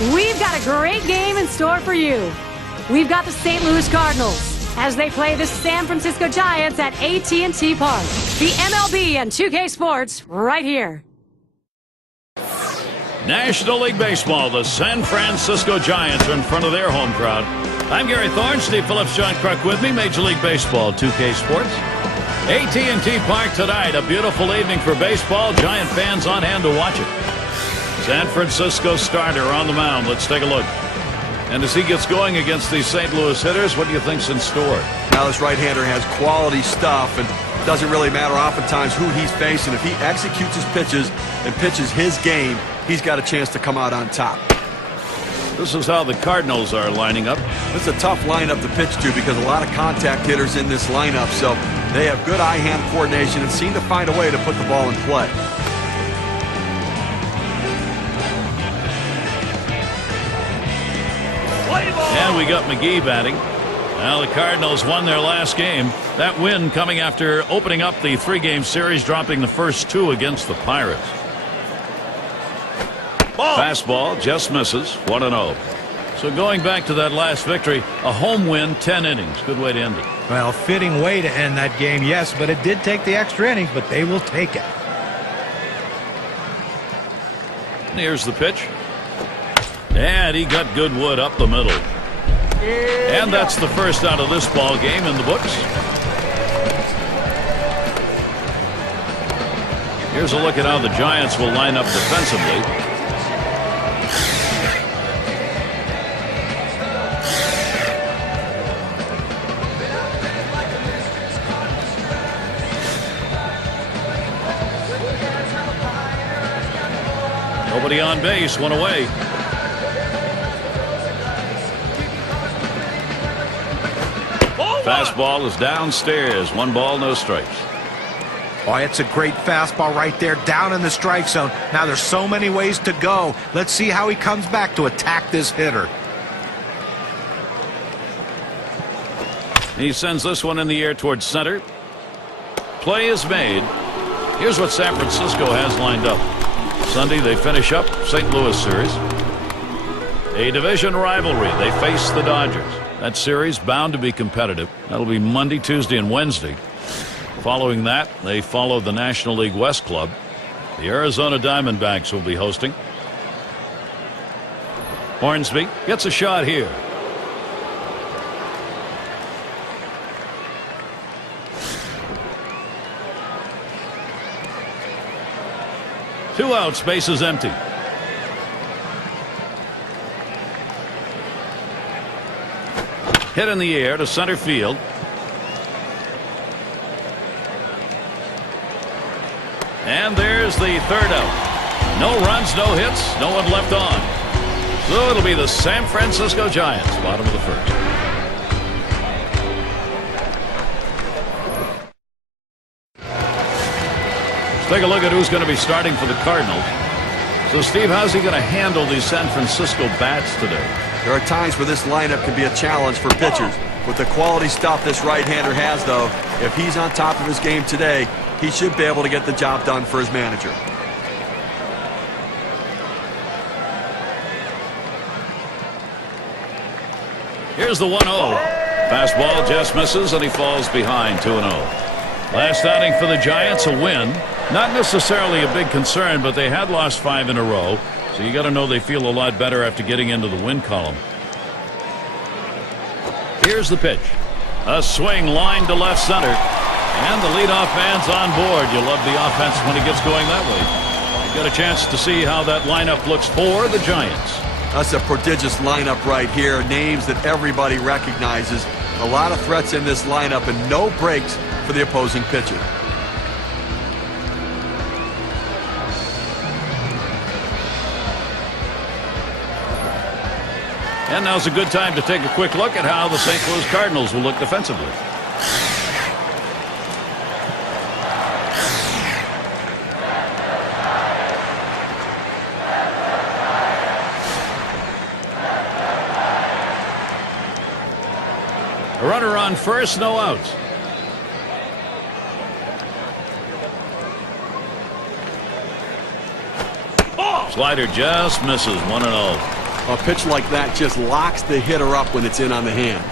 We've got a great game in store for you. We've got the St. Louis Cardinals as they play the San Francisco Giants at AT&T Park. The MLB and 2K Sports right here. National League Baseball, the San Francisco Giants are in front of their home crowd. I'm Gary Thorne, Steve Phillips, John Kruk with me. Major League Baseball, 2K Sports. AT&T Park tonight, a beautiful evening for baseball. Giant fans on hand to watch it. San Francisco starter on the mound. Let's take a look. And as he gets going against these St. Louis hitters, what do you think's in store? Now this right-hander has quality stuff, and it doesn't really matter oftentimes who he's facing. If he executes his pitches and pitches his game, he's got a chance to come out on top. This is how the Cardinals are lining up. It's a tough lineup to pitch to because a lot of contact hitters in this lineup, so they have good eye-hand coordination and seem to find a way to put the ball in play. And we got McGee batting. Now the Cardinals won their last game. That win coming after opening up the three-game series, dropping the first two against the Pirates. Fastball just misses, 1-0. So going back to that last victory, a home win, 10 innings. Good way to end it. Well, fitting way to end that game, yes, but it did take the extra innings, but they will take it. And here's the pitch. And he got good wood up the middle. And that's the first out of this ball game in the books. Here's a look at how the Giants will line up defensively. Nobody on base, one away. Fastball is downstairs. 1 ball, no strikes. Oh, it's a great fastball right there down in the strike zone. Now there's so many ways to go. Let's see how he comes back to attack this hitter. He sends this one in the air towards center. Play is made. Here's what San Francisco has lined up. Sunday they finish up St. Louis series. A division rivalry. They face the Dodgers. That series bound to be competitive. That'll be Monday, Tuesday, and Wednesday. Following that, they follow the National League West club. The Arizona Diamondbacks will be hosting. Hornsby gets a shot here. Two outs, bases empty. Hit in the air to center field. And there's the third out. No runs, no hits, no one left on. So it'll be the San Francisco Giants, bottom of the first. Let's take a look at who's going to be starting for the Cardinals. So, Steve, how's he going to handle these San Francisco bats today? There are times where this lineup can be a challenge for pitchers. With the quality stuff this right-hander has, though, if he's on top of his game today, he should be able to get the job done for his manager. Here's the 1-0. Fastball just misses, and he falls behind 2-0. Last outing for the Giants, a win. Not necessarily a big concern, but they had lost 5 in a row. So you got to know they feel a lot better after getting into the win column. Here's the pitch. A swing line to left center. And the leadoff man's on board. You love the offense when it gets going that way. You got a chance to see how that lineup looks for the Giants. That's a prodigious lineup right here. Names that everybody recognizes. A lot of threats in this lineup and no breaks for the opposing pitcher. And now's a good time to take a quick look at how the St. Louis Cardinals will look defensively. A runner on first, no outs. Slider just misses, 1-0. A pitch like that just locks the hitter up when it's in on the hands.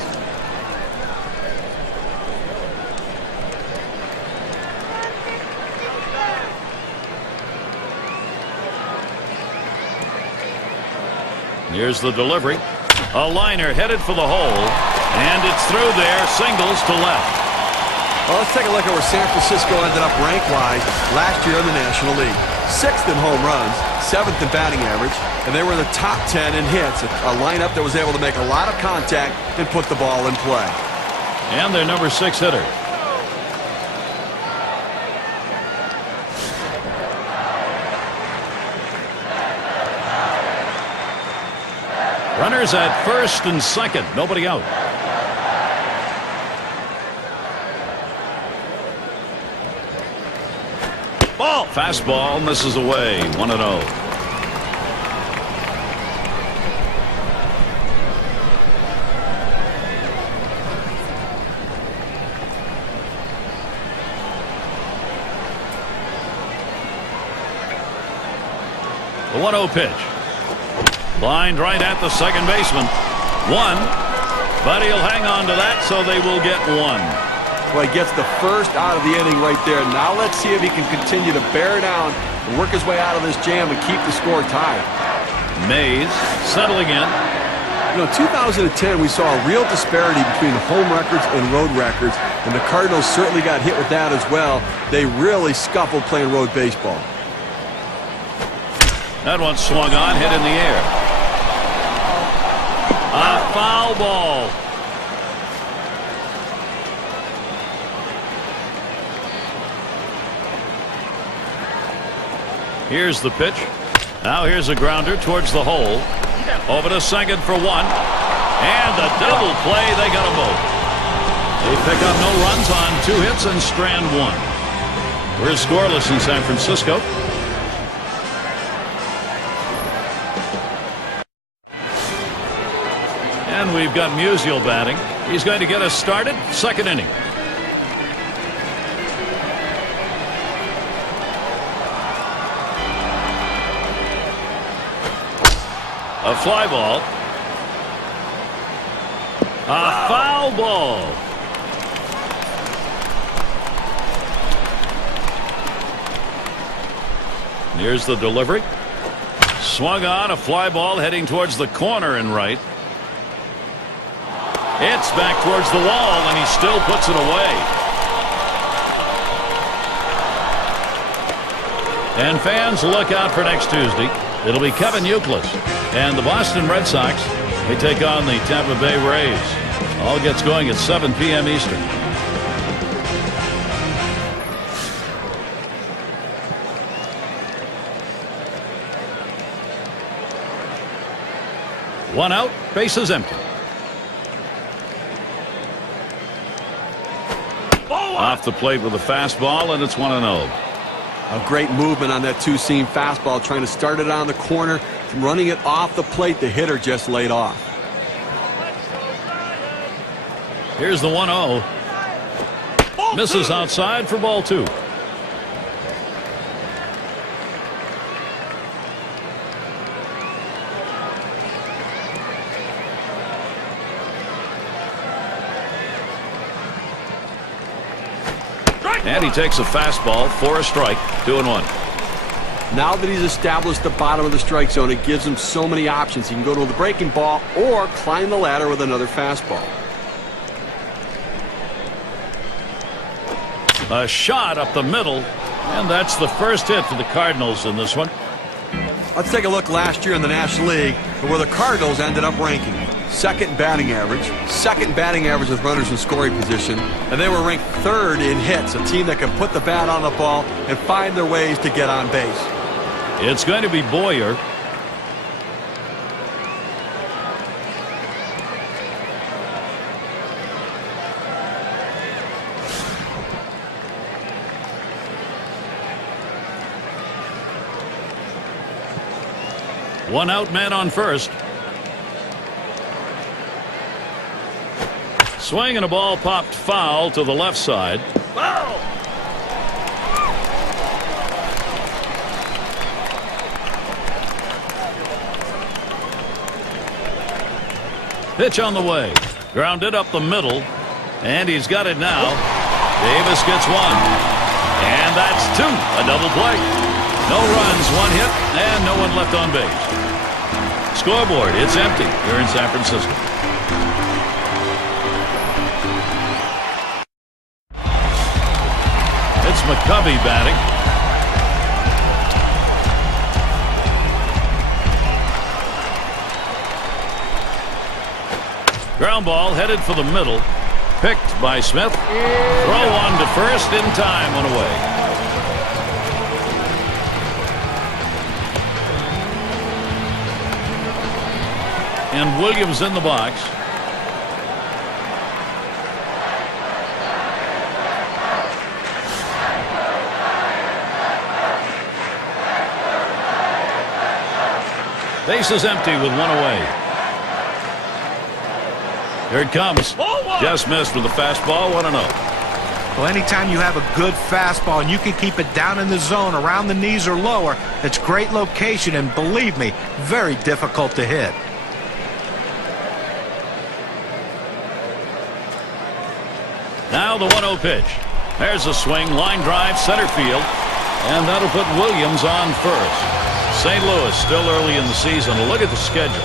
Here's the delivery. A liner headed for the hole, and it's through there, singles to left. Well, let's take a look at where San Francisco ended up rank-wise last year in the National League. 6th in home runs, 7th in batting average, and they were in the top 10 in hits. A lineup that was able to make a lot of contact and put the ball in play. And their number 6 hitter. Runners at first and second, nobody out. Ball. Fastball misses away, 1-0. The 1-0 pitch. Lined right at the second baseman. 1, but he'll hang on to that, so they will get 1. Well, he gets the first out of the inning right there. Now let's see if he can continue to bear down and work his way out of this jam and keep the score tied. Mays settling in. You know, 2010, we saw a real disparity between home records and road records, and the Cardinals certainly got hit with that as well. They really scuffled playing road baseball. That one swung on, hit in the air. A foul ball. Here's the pitch. Now here's a grounder towards the hole. Over to second for 1. And a double play. They got them both. They pick up no runs on 2 hits and strand 1. We're scoreless in San Francisco. And we've got Musial batting. He's going to get us started. Second inning. A fly ball. A foul ball. Here's the delivery. Swung on, a fly ball heading towards the corner and right. It's back towards the wall, and he still puts it away. And fans, look out for next Tuesday. It'll be Kevin Youkilis and the Boston Red Sox. They take on the Tampa Bay Rays. All gets going at 7 p.m. Eastern. One out, bases empty. Off the plate with a fastball, and it's 1-0. A great movement on that two-seam fastball, trying to start it on the corner, running it off the plate. The hitter just laid off. Here's the 1-0. Misses outside for ball 2. And he takes a fastball for a strike. 2-1. Now that he's established the bottom of the strike zone, it gives him so many options. He can go to the breaking ball or climb the ladder with another fastball. A shot up the middle, and that's the first hit for the Cardinals in this one. Let's take a look last year in the National League and where the Cardinals ended up ranking. Second batting average with runners in scoring position, and they were ranked 3rd in hits, a team that can put the bat on the ball and find their ways to get on base. It's going to be Boyer. One out, man on first. Swing and a ball popped foul to the left side. Foul! Pitch on the way. Grounded up the middle. And he's got it now. Davis gets one. And that's two. A double play. No runs, one hit, and no one left on base. Scoreboard, it's empty here in San Francisco. It's McCovey batting. Ground ball headed for the middle. Picked by Smith. Throw one to first in time, one away. And Williams in the box. Base is empty with one away. Here it comes. Just missed with the fastball, 1-0. Well, anytime you have a good fastball and you can keep it down in the zone around the knees or lower, it's great location and, believe me, very difficult to hit. Now the 1-0 pitch. There's a swing, line drive, center field, and that'll put Williams on first. St. Louis still early in the season. Look at the schedule.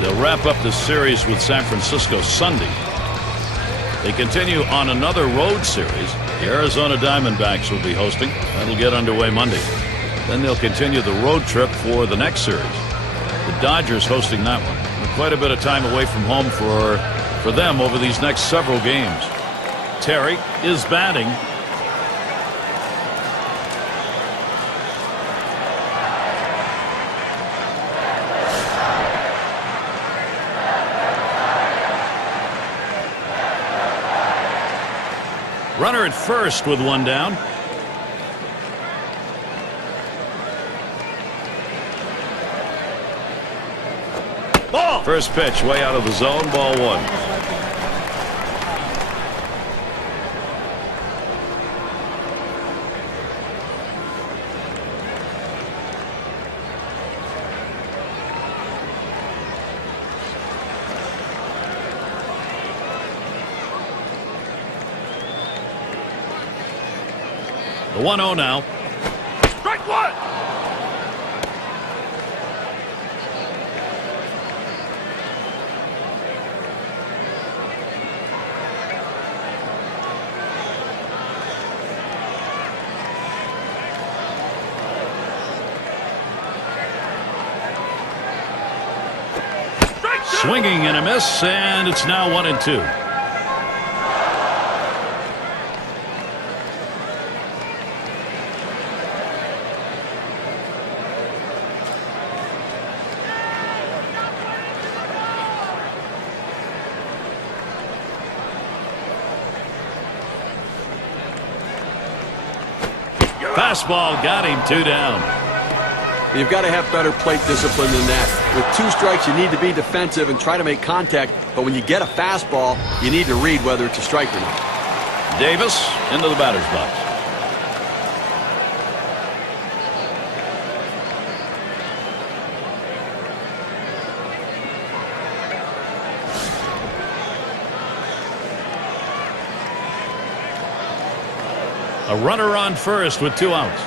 They'll wrap up this series with San Francisco Sunday. They continue on another road series. The Arizona Diamondbacks will be hosting. That'll get underway Monday. Then they'll continue the road trip for the next series. The Dodgers hosting that one. With quite a bit of time away from home for them over these next several games. Terry is batting. Runner at first with one down. Ball. First pitch way out of the zone, ball one. The 1-0 now. Strike one. Swinging and a miss, and it's now 1-2. Fastball got him, 2 down. You've got to have better plate discipline than that. With 2 strikes, you need to be defensive and try to make contact. But when you get a fastball, you need to read whether it's a strike or not. Davis into the batter's box. A runner on first with 2 outs.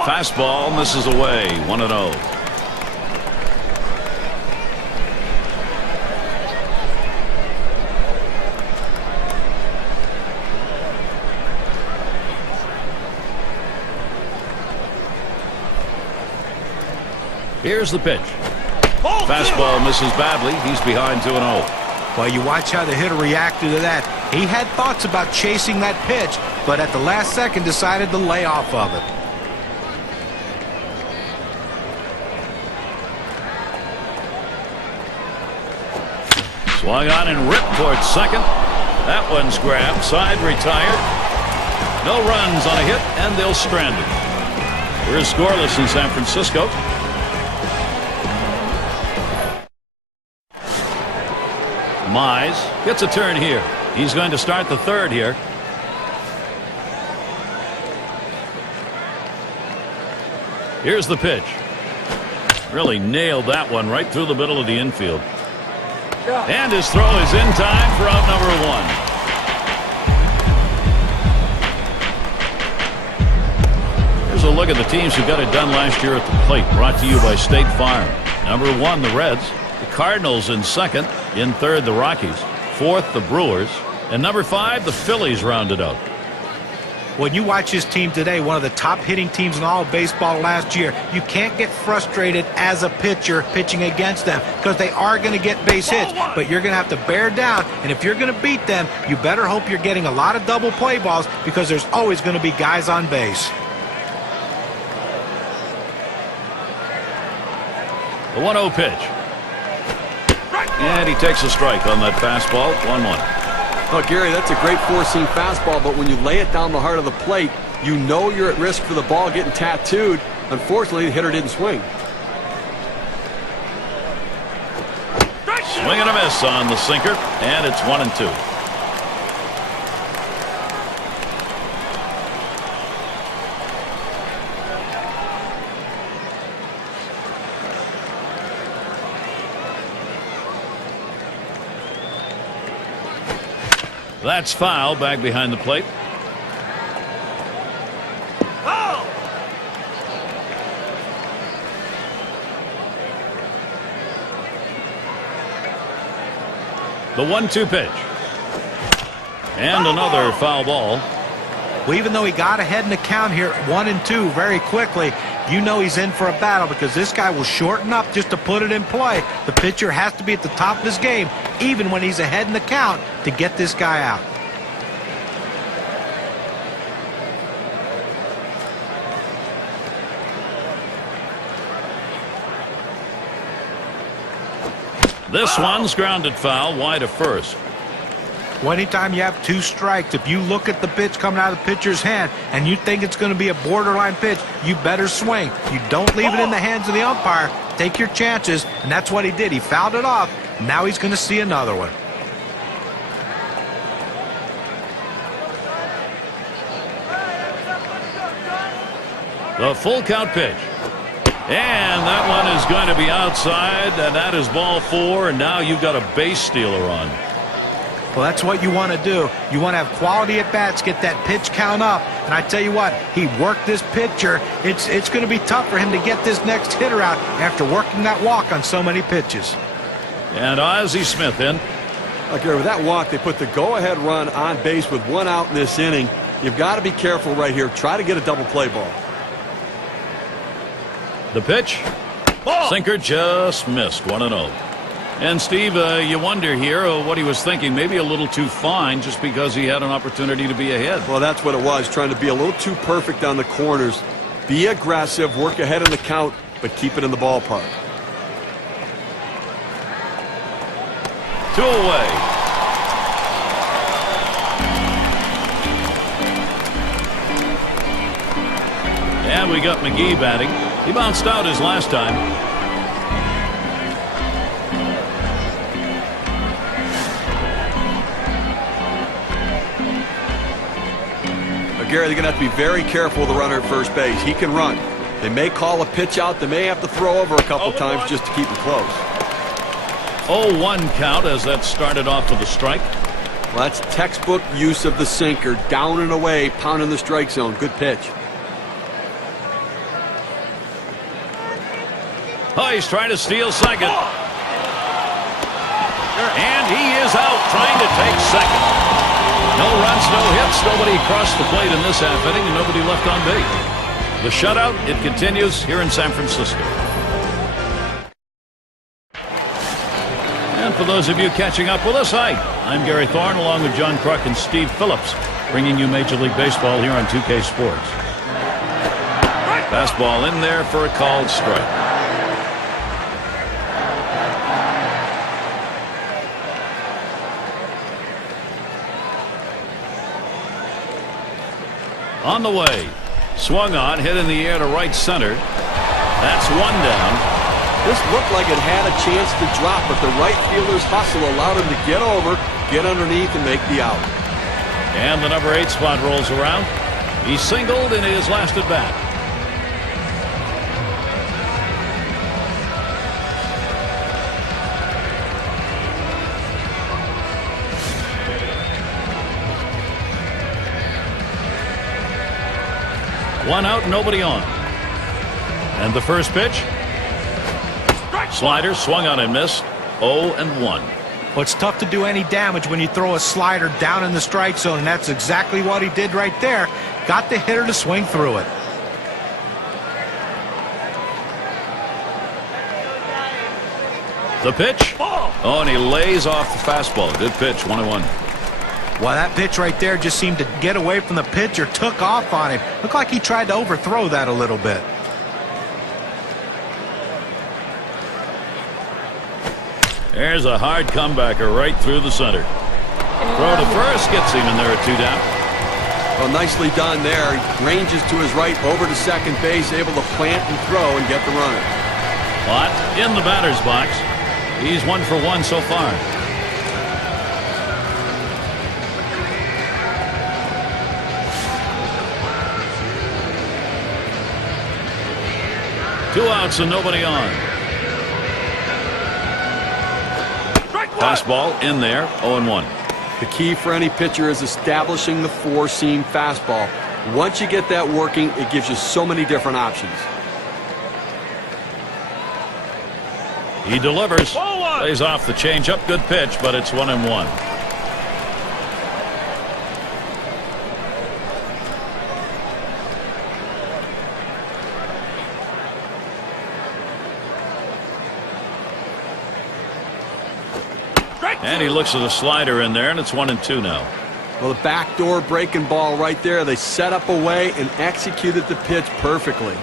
Fastball misses away, 1-0. Here's the pitch. Fastball misses badly. He's behind 2-0. Well, you watch how the hitter reacted to that. He had thoughts about chasing that pitch, but at the last second decided to lay off of it. Swung on and ripped towards second. That one's grabbed. Side retired. No runs on a hit, and they'll strand it. We're scoreless in San Francisco. Mize gets a turn here. He's going to start the third here. Here's the pitch. Really nailed that one right through the middle of the infield. And his throw is in time for out number one. Here's a look at the teams who got it done last year at the plate, brought to you by State Farm. Number 1, the Reds. The Cardinals in second. In third, the Rockies. Fourth, the Brewers. And number 5, the Phillies rounded out. When you watch this team today, one of the top hitting teams in all of baseball last year, you can't get frustrated as a pitcher pitching against them because they are going to get base hits, but you're going to have to bear down, and if you're going to beat them, you better hope you're getting a lot of double play balls because there's always going to be guys on base. The 1-0 pitch. And he takes a strike on that fastball. 1-1. Oh, Gary, that's a great four-seam fastball, but when you lay it down the heart of the plate, you know you're at risk for the ball getting tattooed. Unfortunately, the hitter didn't swing. Swing and a miss on the sinker, and it's 1-2. That's foul back behind the plate. The 1-2 pitch. And another foul ball. Well, even though he got ahead in the count here at 1-2 very quickly, you know he's in for a battle because this guy will shorten up just to put it in play. The pitcher has to be at the top of his game, even when he's ahead in the count, to get this guy out. This one's grounded foul wide of first. Well, anytime you have 2 strikes, if you look at the pitch coming out of the pitcher's hand and you think it's going to be a borderline pitch, you better swing. You don't leave it in the hands of the umpire. Take your chances, and that's what he did. He fouled it off. Now he's going to see another one. The full count pitch. And that one is going to be outside, and that is ball 4, and now you've got a base stealer on. Well, that's what you want to do. You want to have quality at bats, get that pitch count up, and I tell you what, he worked this pitcher. It's going to be tough for him to get this next hitter out after working that walk on so many pitches. And Ozzie Smith in. Okay, with that walk, they put the go-ahead run on base with 1 out in this inning. You've got to be careful right here. Try to get a double play ball. The pitch. Sinker just missed. 1-0. And Steve, you wonder here what he was thinking. Maybe a little too fine just because he had an opportunity to be ahead. Well, that's what it was. Trying to be a little too perfect on the corners. Be aggressive, work ahead in the count, but keep it in the ballpark. 2 away. And we got McGee batting. He bounced out his last time. Gary, they're going to have to be very careful with the runner at first base. He can run. They may call a pitch out. They may have to throw over a couple times just to keep it close. 0-1 count as that started off with a strike. Well, that's textbook use of the sinker. Down and away, pounding the strike zone. Good pitch. Oh, he's trying to steal second. And he is out trying to take second. No runs, no hits, nobody crossed the plate in this half inning, and nobody left on base. The shutout, it continues here in San Francisco. And for those of you catching up with us, hi, I'm Gary Thorne along with John Kruk and Steve Phillips, bringing you Major League Baseball here on 2K Sports. Fastball in there for a called strike. On the way. Swung on, hit in the air to right center. That's 1 down. This looked like it had a chance to drop, but the right fielder's hustle allowed him to get over, get underneath, and make the out. And the number 8 spot rolls around. He singled in his last at bat. One out, nobody on. And the first pitch. Slider swung on and missed. 0-1. Well, it's tough to do any damage when you throw a slider down in the strike zone, and that's exactly what he did right there. Got the hitter to swing through it. The pitch. Oh, and he lays off the fastball. Good pitch. 1-1. Well, that pitch right there just seemed to get away from the pitcher, took off on him. Looked like he tried to overthrow that a little bit. There's a hard comebacker right through the center. Throw to first gets him, and there are 2 down. Well, nicely done there. He ranges to his right over to second base, able to plant and throw and get the runner. But in the batter's box, he's 1 for 1 so far. Two outs and nobody on. Fastball in there, 0-1. The key for any pitcher is establishing the 4-seam fastball. Once you get that working, it gives you so many different options. He delivers. Plays off the changeup. Good pitch, but it's 1-1. And he looks at a slider in there, and it's 1-2 now. Well, the backdoor breaking ball right there. They set up a way and executed the pitch perfectly.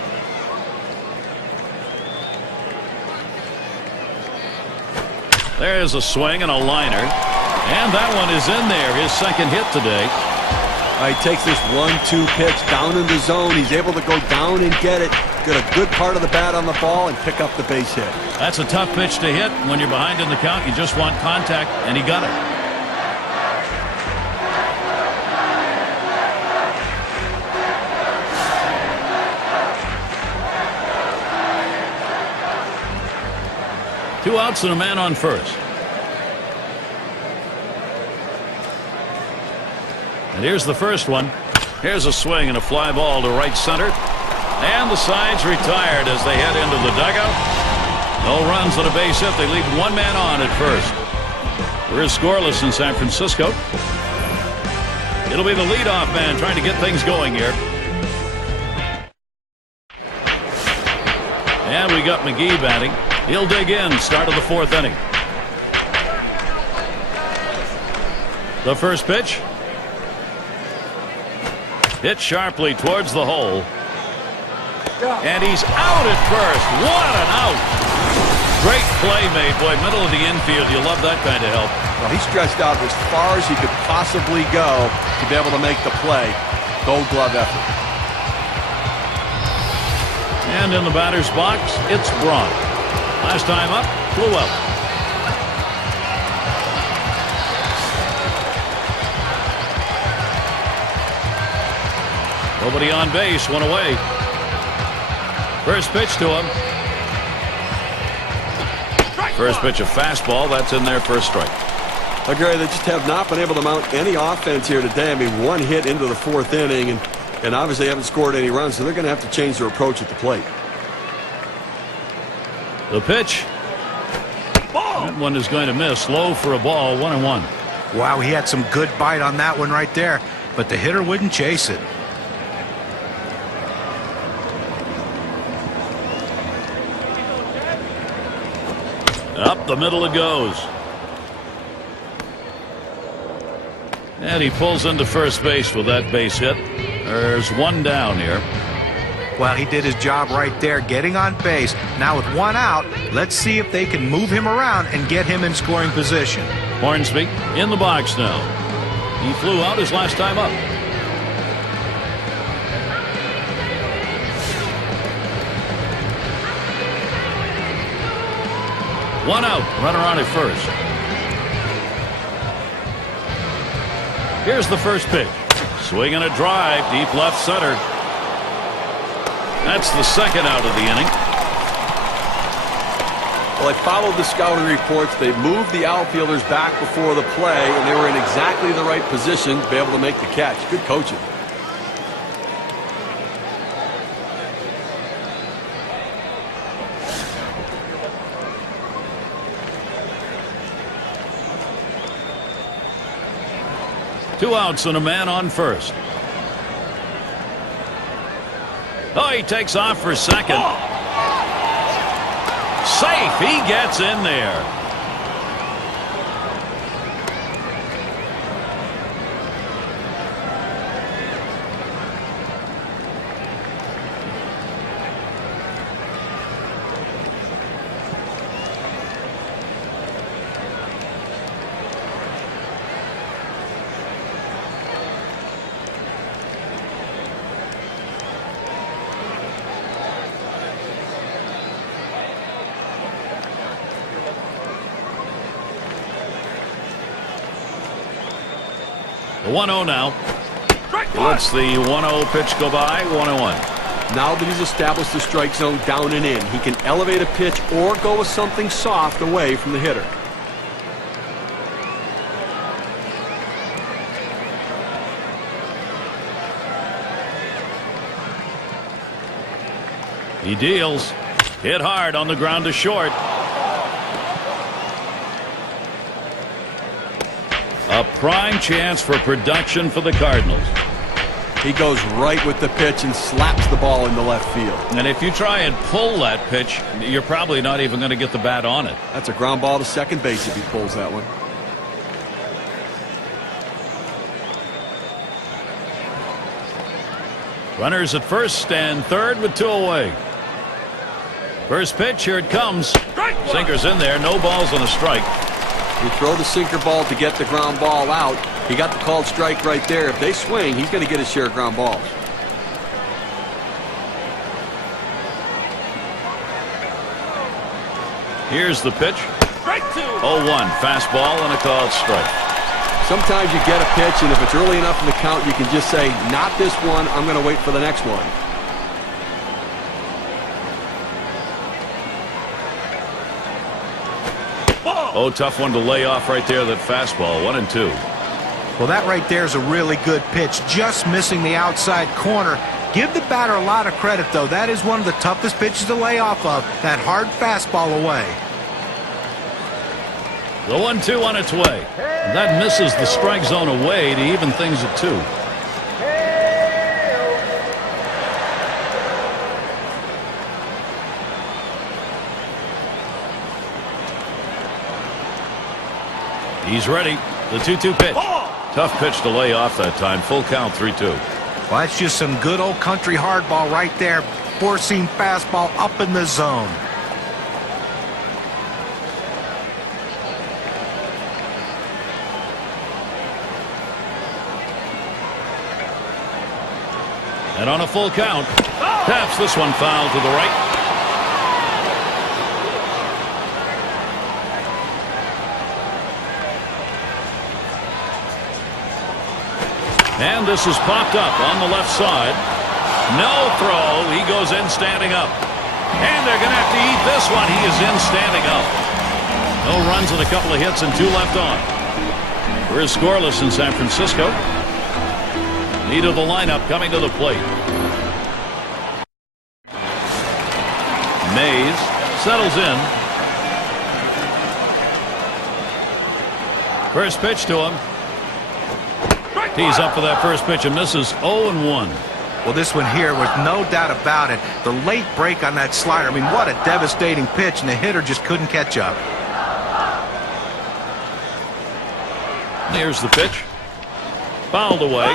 There's a swing and a liner. And that one is in there. His second hit today. He takes this 1-2 pitch down in the zone. He's able to go down and get it. Get a good part of the bat on the ball and pick up the base hit. That's a tough pitch to hit. When you're behind in the count, you just want contact, and he got it. Two outs and a man on first. And here's the first one. Here's a swing and a fly ball to right center. And the side's retired as they head into the dugout. No runs on a base hit. They leave one man on at first. We're scoreless in San Francisco. It'll be the leadoff man trying to get things going here. And we got McGee batting. He'll dig in. Start of the 4th inning. The first pitch. Hit sharply towards the hole. And he's out at first. What an out. Great play made. Boy, middle of the infield. You love that kind of help. Well, he stretched out as far as he could possibly go to be able to make the play. Gold glove effort. And in the batter's box, it's Braun. Last time up, flew out. Nobody on base, one away. First pitch to him. First pitch, a fastball. That's in there for a strike. Gary, they just have not been able to mount any offense here today. I mean, one hit into the 4th inning, and obviously haven't scored any runs, so they're going to have to change their approach at the plate. The pitch. That one is going to miss. Low for a ball. 1-1. Wow, he had some good bite on that one right there, but the hitter wouldn't chase it. Up the middle it goes. And he pulls into first base with that base hit. There's one down here. Well, he did his job right there, getting on base. Now with one out, let's see if they can move him around and get him in scoring position. Hornsby in the box now. He flew out his last time up. One out, runner on at first. Here's the first pitch. Swing and a drive, deep left center. That's the second out of the inning. Well, I followed the scouting reports. They moved the outfielders back before the play, and they were in exactly the right position to be able to make the catch. Good coaching. 2 outs and a man on first. Oh, he takes off for second. Safe. He gets in there. The 1-0 now. He lets the 1-0 pitch go by. 1-1. Now that he's established the strike zone down and in, he can elevate a pitch or go with something soft away from the hitter. He deals. Hit hard on the ground to short. A prime chance for production for the Cardinals. He goes right with the pitch and slaps the ball into left field. And if you try and pull that pitch, you're probably not even going to get the bat on it. That's a ground ball to second base if he pulls that one. Runners at first and third with 2 away. First pitch, here it comes. Sinker's in there, no balls on a strike. You throw the sinker ball to get the ground ball out. He got the called strike right there. If they swing, he's going to get his share of ground balls. Here's the pitch. 0-1, fastball and a called strike. Sometimes you get a pitch, and if it's early enough in the count, you can just say, not this one, I'm going to wait for the next one. Oh, tough one to lay off right there, that fastball. 1-2. Well, that right there is a really good pitch, just missing the outside corner. Give the batter a lot of credit, though. That is one of the toughest pitches to lay off of, that hard fastball away. The 1-2 on its way. And that misses the strike zone away to even things at 2. He's ready. The 2-2 pitch. Tough pitch to lay off that time. Full count, 3-2. Well, that's just some good old country hardball right there. Four-seam fastball up in the zone. And on a full count, taps this one foul to the right. And this is popped up on the left side. No throw. He goes in standing up. And they're going to have to eat this one. He is in standing up. No runs and a couple of hits and 2 left on. We're scoreless in San Francisco. Need of the lineup coming to the plate. Mays settles in. First pitch to him. Tees up for that first pitch and misses. 0-1. Well, this one here was no doubt about it. The late break on that slider. I mean, what a devastating pitch, and the hitter just couldn't catch up. Here's the pitch. Fouled away.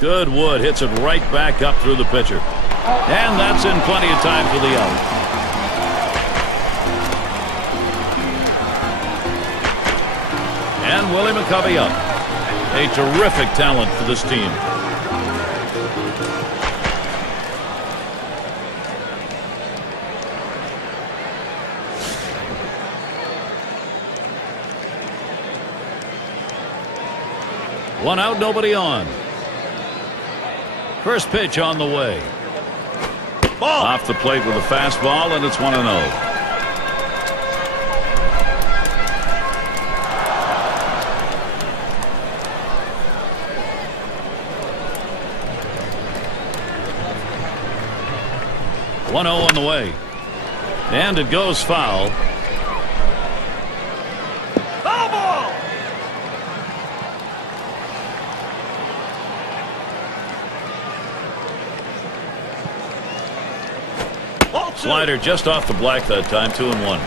Good wood. Hits it right back up through the pitcher. And that's in plenty of time for the out. And Willie McCovey up. A terrific talent for this team. One out, nobody on. First pitch on the way. Ball. Off the plate with a fastball, and it's 1-0. 1-0 on the way. And it goes foul. Foul ball! Slider just off the black that time. 2-1.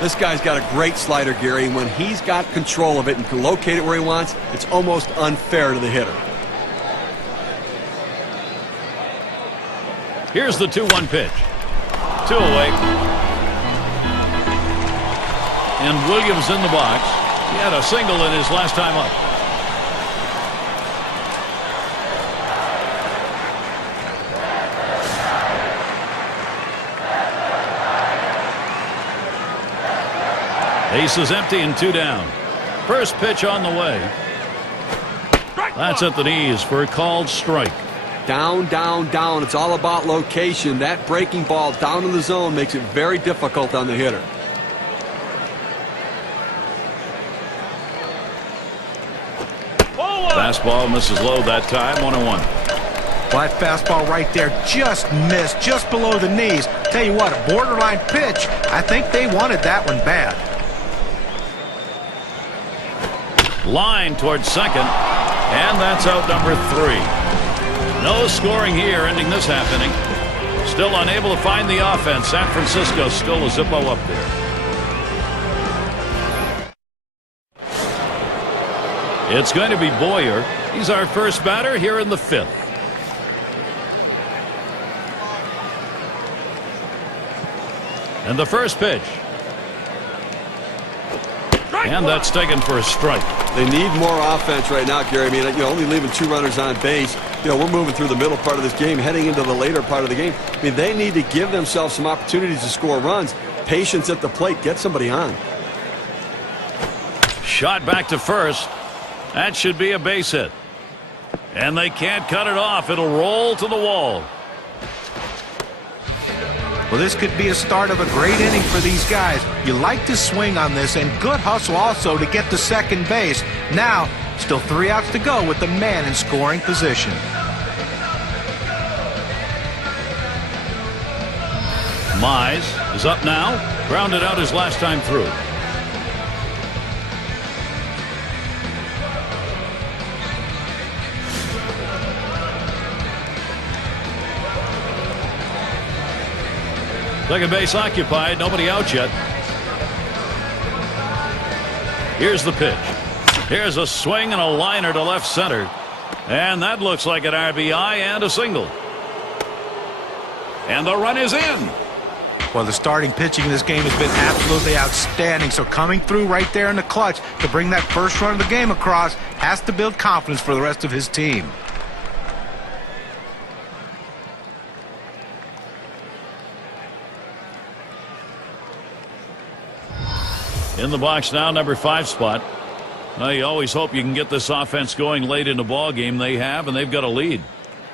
This guy's got a great slider, Gary. When he's got control of it and can locate it where he wants, it's almost unfair to the hitter. Here's the 2-1 pitch. 2 away. And Williams in the box. He had a single in his last time up. Base is empty and 2 down. First pitch on the way. That's at the knees for a called strike. Down, down, down. It's all about location. That breaking ball down in the zone makes it very difficult on the hitter. Fastball misses low that time. 1-1. Well, that fastball right there just missed, just below the knees. Tell you what, a borderline pitch. I think they wanted that one bad. Line towards second, and that's out number 3. No scoring here, ending this half inning. Still unable to find the offense. San Francisco still a Zippo up there. It's going to be Boyer. He's our first batter here in the 5th. And the first pitch. And that's taken for a strike. They need more offense right now, Gary. I mean, only leaving 2 runners on base. We're moving through the middle part of this game, heading into the later part of the game. I mean, they need to give themselves some opportunities to score runs. Patience at the plate. Get somebody on. Shot back to first. That should be a base hit. And they can't cut it off. It'll roll to the wall. Well, this could be a start of a great inning for these guys. You like to swing on this, and good hustle also to get to second base. Now, still 3 outs to go with the man in scoring position. Mize is up now. Grounded out his last time through. Second base occupied. Nobody out yet. Here's the pitch. Here's a swing and a liner to left center. And that looks like an RBI and a single. And the run is in. Well, the starting pitching in this game has been absolutely outstanding. So coming through right there in the clutch to bring that first run of the game across has to build confidence for the rest of his team. In the box now, number 5 spot. Well, you always hope you can get this offense going late in the ball game. They have, and they've got a lead.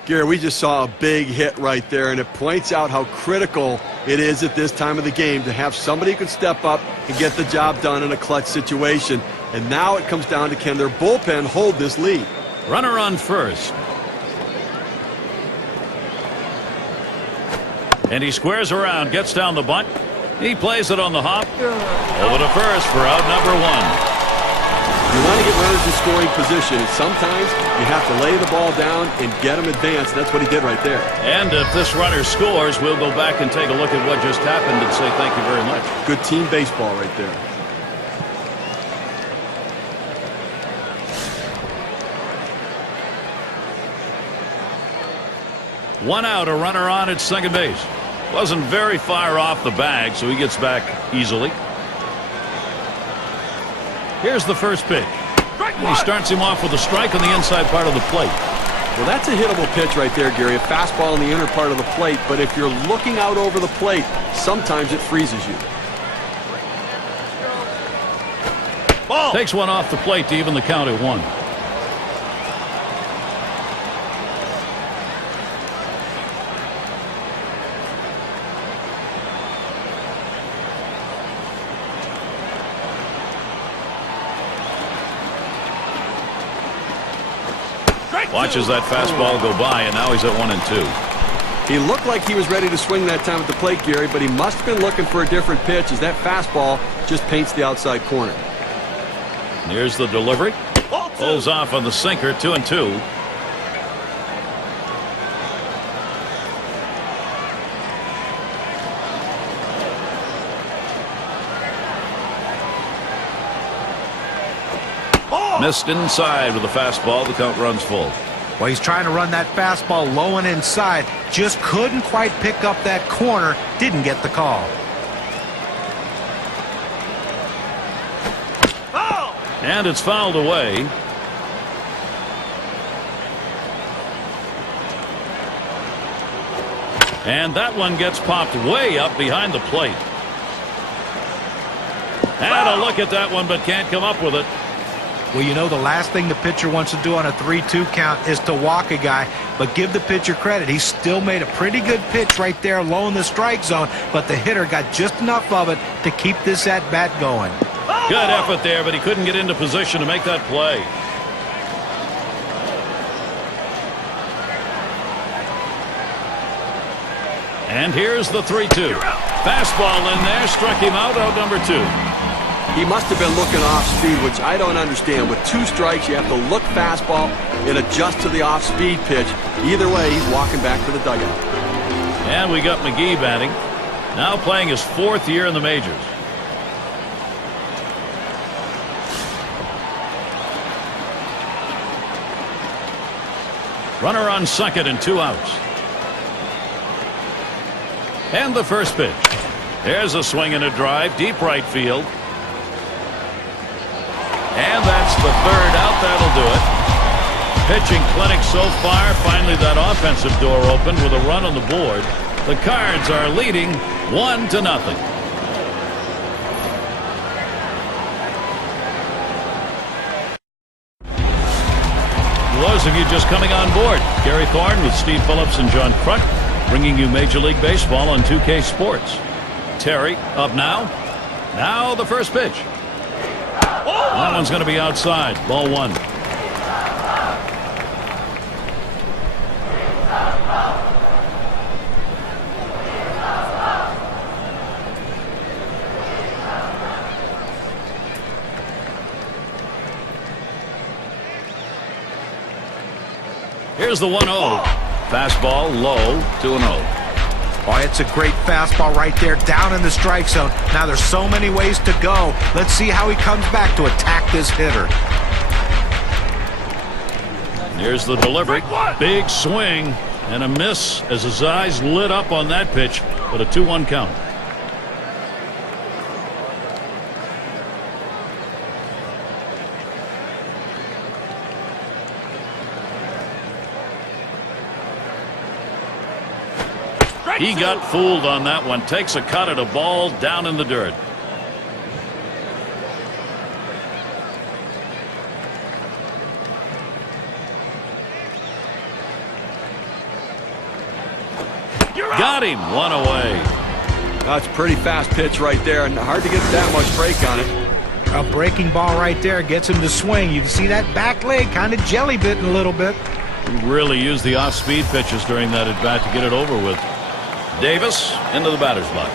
Gary, we just saw a big hit right there, and it points out how critical it is at this time of the game to have somebody who can step up and get the job done in a clutch situation. And now it comes down to, can their bullpen hold this lead? Runner on first. And he squares around, gets down the bunt. He plays it on the hop. Over to first for out number 1. You want to get runners in scoring position, and sometimes you have to lay the ball down and get them advanced. That's what he did right there. And if this runner scores, we'll go back and take a look at what just happened and say thank you very much. Good team baseball right there. One out, a runner on at second base. Wasn't very far off the bag, so he gets back easily. Here's the first pitch. And he starts him off with a strike on the inside part of the plate. Well, that's a hittable pitch right there, Gary. A fastball in the inner part of the plate, but if you're looking out over the plate, sometimes it freezes you. Ball. Takes one off the plate to even the count at 1. Watches that fastball go by, and now he's at 1-2. He looked like he was ready to swing that time at the plate, Gary, but he must have been looking for a different pitch as that fastball just paints the outside corner. Here's the delivery. Pulls off on the sinker, 2-2. Missed inside with the fastball. The count runs full. Well, he's trying to run that fastball low and inside. Just couldn't quite pick up that corner. Didn't get the call. And it's fouled away. And that one gets popped way up behind the plate. Had a look at that one, but can't come up with it. Well, you know, the last thing the pitcher wants to do on a 3-2 count is to walk a guy, but give the pitcher credit. He still made a pretty good pitch right there low in the strike zone, but the hitter got just enough of it to keep this at-bat going. Good effort there, but he couldn't get into position to make that play. And here's the 3-2. Fastball in there, struck him out number 2. He must have been looking off speed, which I don't understand. With 2 strikes, you have to look fastball and adjust to the off-speed pitch. Either way, he's walking back to the dugout. And we got McGee batting. Now playing his 4th year in the majors. Runner on second and 2 outs. And the first pitch. There's a swing and a drive, deep right field. And that's the 3rd out. That'll do it. Pitching clinic so far. Finally that offensive door opened with a run on the board. The Cards are leading 1-0. For those of you just coming on board, Gary Thorne with Steve Phillips and John Kruk bringing you Major League Baseball on 2K Sports. Terry up now. Now the first pitch. That one's going to be outside. Ball 1. Here's the 1-0. Fastball low, 2-0. Oh, it's a great fastball right there down in the strike zone. Now there's so many ways to go. Let's see how he comes back to attack this hitter. Here's the delivery. Big swing and a miss as his eyes lit up on that pitch, but a 2-1 count. He got fooled on that one. Takes a cut at a ball down in the dirt. Got him. 1 away. That's a pretty fast pitch right there, and hard to get that much break on it. A breaking ball right there gets him to swing. You can see that back leg kind of jelly bitten a little bit. He really used the off-speed pitches during that at-bat to get it over with. Davis into the batter's box.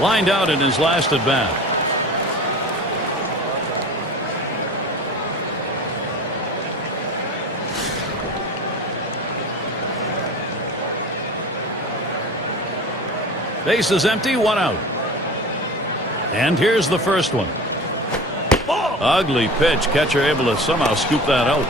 Lined out in his last at-bat. Base is empty, 1 out. And here's the first one. Ugly pitch. Catcher able to somehow scoop that out.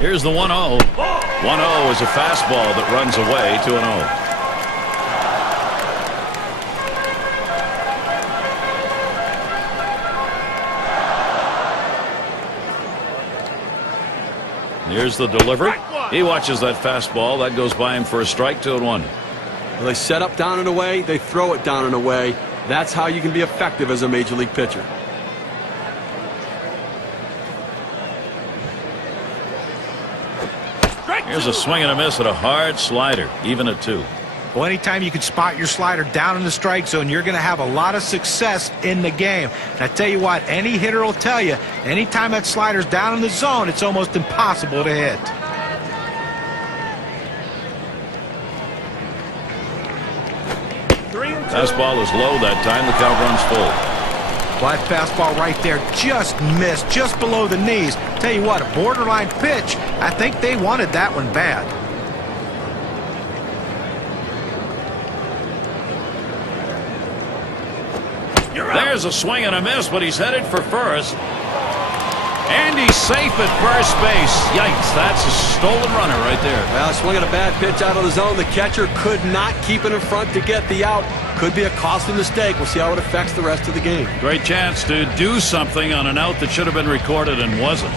Here's the 1-0. 1-0 is a fastball that runs away, 2-0. Here's the delivery. He watches that fastball. That goes by him for a strike, 2-1. Well, they set up down and away. They throw it down and away. That's how you can be effective as a major league pitcher. Here's a swing and a miss at a hard slider, even at 2. Well, anytime you can spot your slider down in the strike zone, you're going to have a lot of success in the game. And I tell you what, any hitter will tell you, anytime that slider's down in the zone, it's almost impossible to hit. Fastball is low that time. The count runs full. Well, that fastball right there just missed, just below the knees. Tell you what, a borderline pitch. I think they wanted that one bad. There's a swing and a miss, but he's headed for first. And he's safe at first base. Yikes, that's a stolen runner right there. Well, swinging a bad pitch out of the zone. The catcher could not keep it in front to get the out. Could be a costly mistake. We'll see how it affects the rest of the game. Great chance to do something on an out that should have been recorded and wasn't.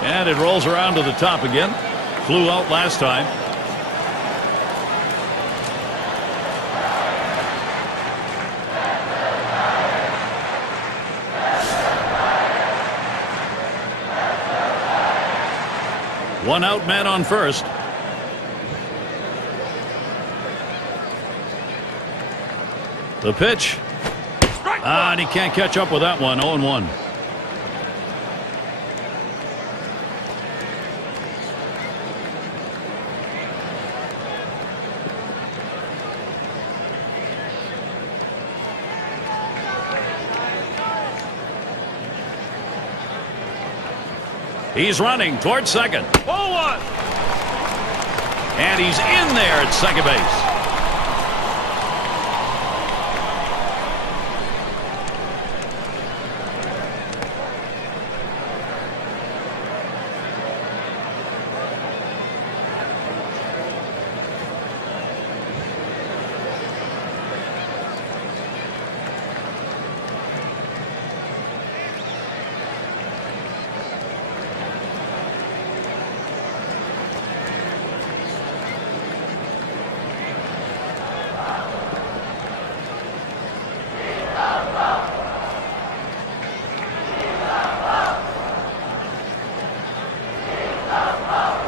And it rolls around to the top again. Flew out last time. One out, man on first. The pitch. And he can't catch up with that one. 0-1. He's running towards second. 0-1. And he's in there at second base.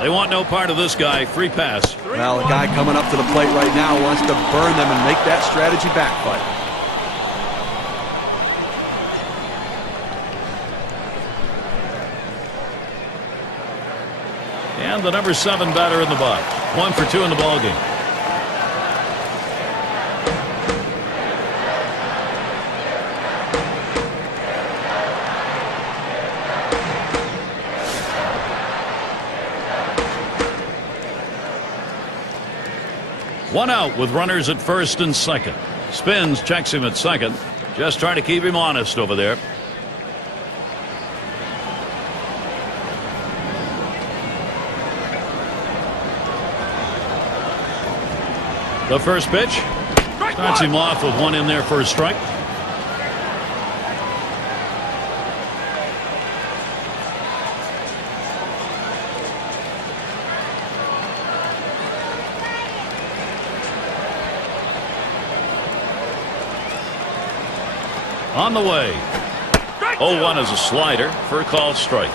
They want no part of this guy. Free pass. Well, the guy coming up to the plate right now wants to burn them and make that strategy backfire. And the number 7 batter in the box. 1 for 2 in the ballgame. One out with runners at first and second. Spins, checks him at second. Just trying to keep him honest over there. The first pitch starts him off with one in there for a strike. On the way. 0-1 is a slider for a called strike.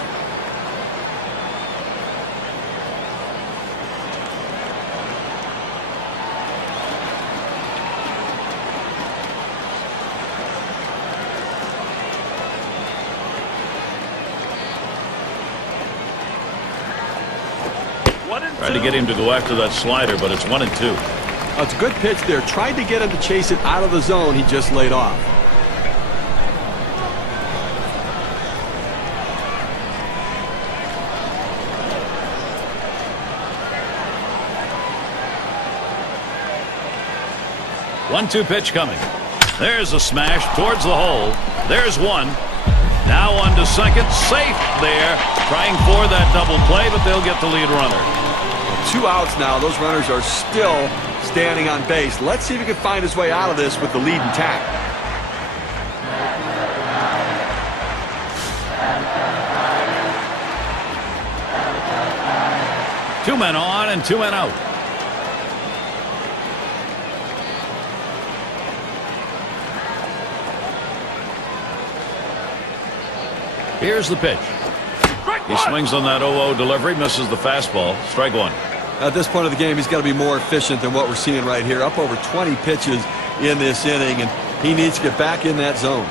Tried to get him to go after that slider, but it's 1-2. Oh, it's a good pitch there. Tried to get him to chase it out of the zone. He just laid off. One-two pitch coming. There's a smash towards the hole. There's one. Now on to second. Safe there. Trying for that double play, but they'll get the lead runner. 2 outs now. Those runners are still standing on base. Let's see if he can find his way out of this with the lead intact. Two men on and 2 men out. Here's the pitch. He swings on that 0-0 delivery, misses the fastball. Strike one. At this point of the game, he's got to be more efficient than what we're seeing right here. Up over 20 pitches in this inning, and he needs to get back in that zone.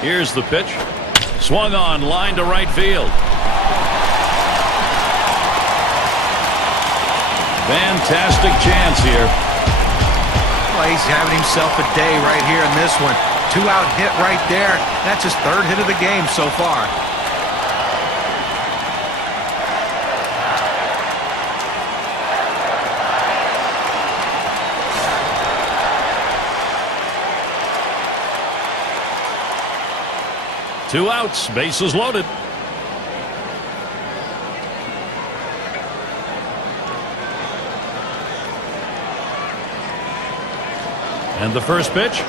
Here's the pitch. Swung on, line to right field. Fantastic chance here. Well, he's having himself a day right here in this one. 2-out hit right there. That's his 3rd hit of the game so far. Two outs, bases loaded. And the first pitch.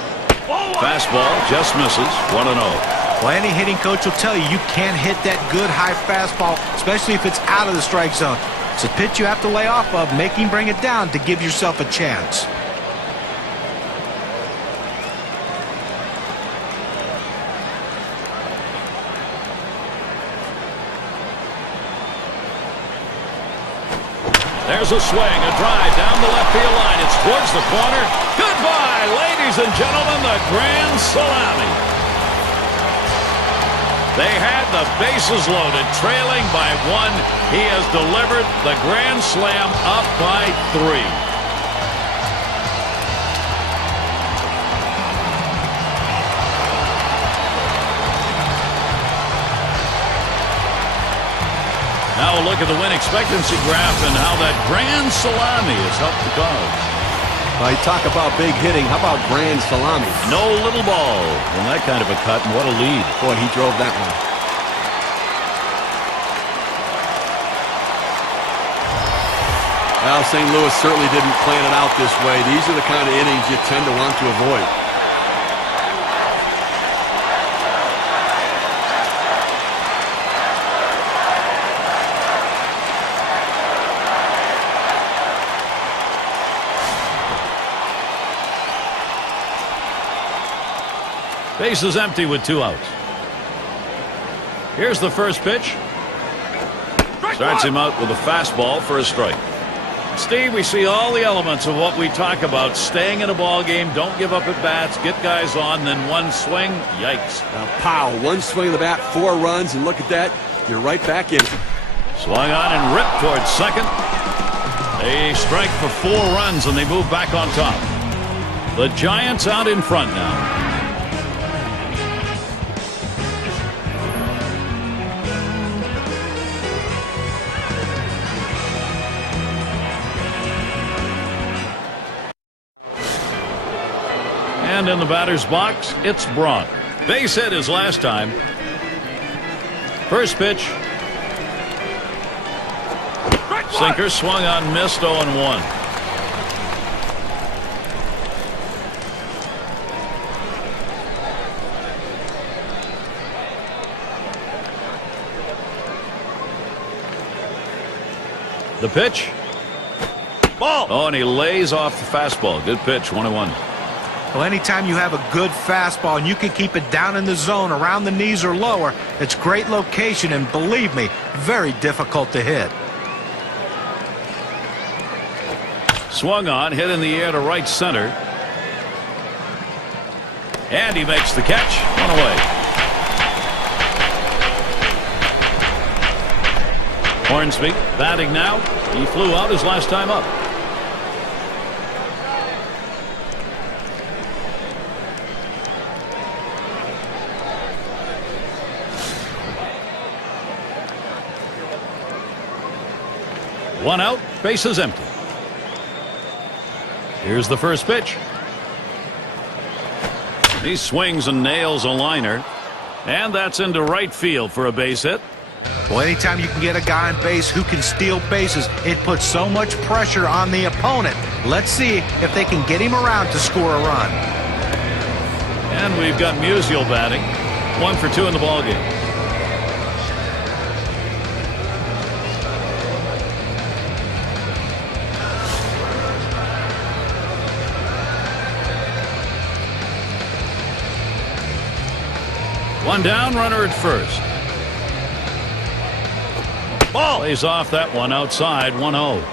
Fastball just misses. 1-0. Well, any hitting coach will tell you you can't hit that good high fastball, especially if it's out of the strike zone. It's a pitch you have to lay off of, make him bring it down to give yourself a chance. There's a swing, a drive down the left field line. It's towards the corner. Goodbye, ladies and gentlemen, the grand salami. They had the bases loaded, trailing by 1. He has delivered the grand slam up by 3. Now a look at the win expectancy graph and how that grand salami has helped the Cards. You talk about big hitting. How about grand salami? No little ball. And that kind of a cut, and what a lead. Boy, he drove that one. Well, St. Louis certainly didn't plan it out this way. These are the kind of innings you tend to want to avoid. Base is empty with 2 outs. Here's the first pitch. Starts him out with a fastball for a strike. Steve, we see all the elements of what we talk about. Staying in a ball game, don't give up at bats, get guys on, then one swing, yikes. Now, pow, one swing of the bat, 4 runs, and look at that, you're right back in. Swung on and ripped towards second. A strike for 4 runs, and they move back on top. The Giants out in front now. And in the batter's box, it's Braun. Base hit his last time. First pitch. Sinker swung on, missed, 0-1. The pitch. Ball. Oh, and he lays off the fastball. Good pitch, 1-1. Well, anytime you have a good fastball and you can keep it down in the zone around the knees or lower, it's great location and, believe me, very difficult to hit. Swung on, hit in the air to right center. And he makes the catch. 1 away. Hornsby batting now. He flew out his last time up. One out, bases empty. Here's the first pitch. He swings and nails a liner. And that's into right field for a base hit. Well, anytime you can get a guy on base who can steal bases, it puts so much pressure on the opponent. Let's see if they can get him around to score a run. And we've got Musial batting. 1 for 2 in the ballgame. One down, runner at first. Ball. Plays off that one outside, 1-0.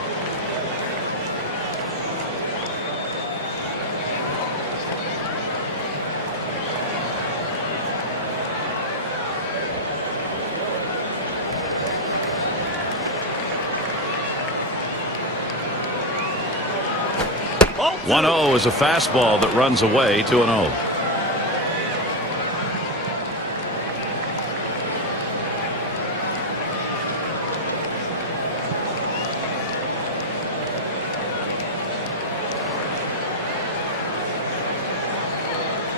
Oh, 1-0 is a fastball that runs away, 2-0.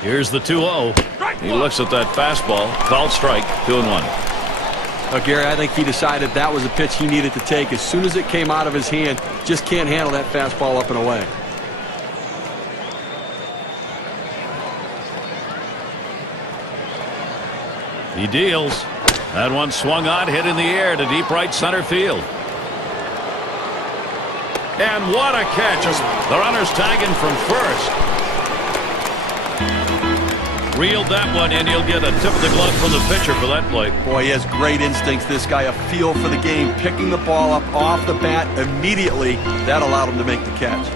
Here's the 2-0. He looks at that fastball. Called strike. 2-1. Well, Gary, I think he decided that was a pitch he needed to take as soon as it came out of his hand. Just can't handle that fastball up and away. He deals. That one swung on, hit in the air to deep right center field. And what a catch. The runner's tagging from first. Reeled that one in. He'll get a tip of the glove from the pitcher for that play. Boy, he has great instincts, this guy. A feel for the game. Picking the ball up off the bat immediately. That allowed him to make the catch.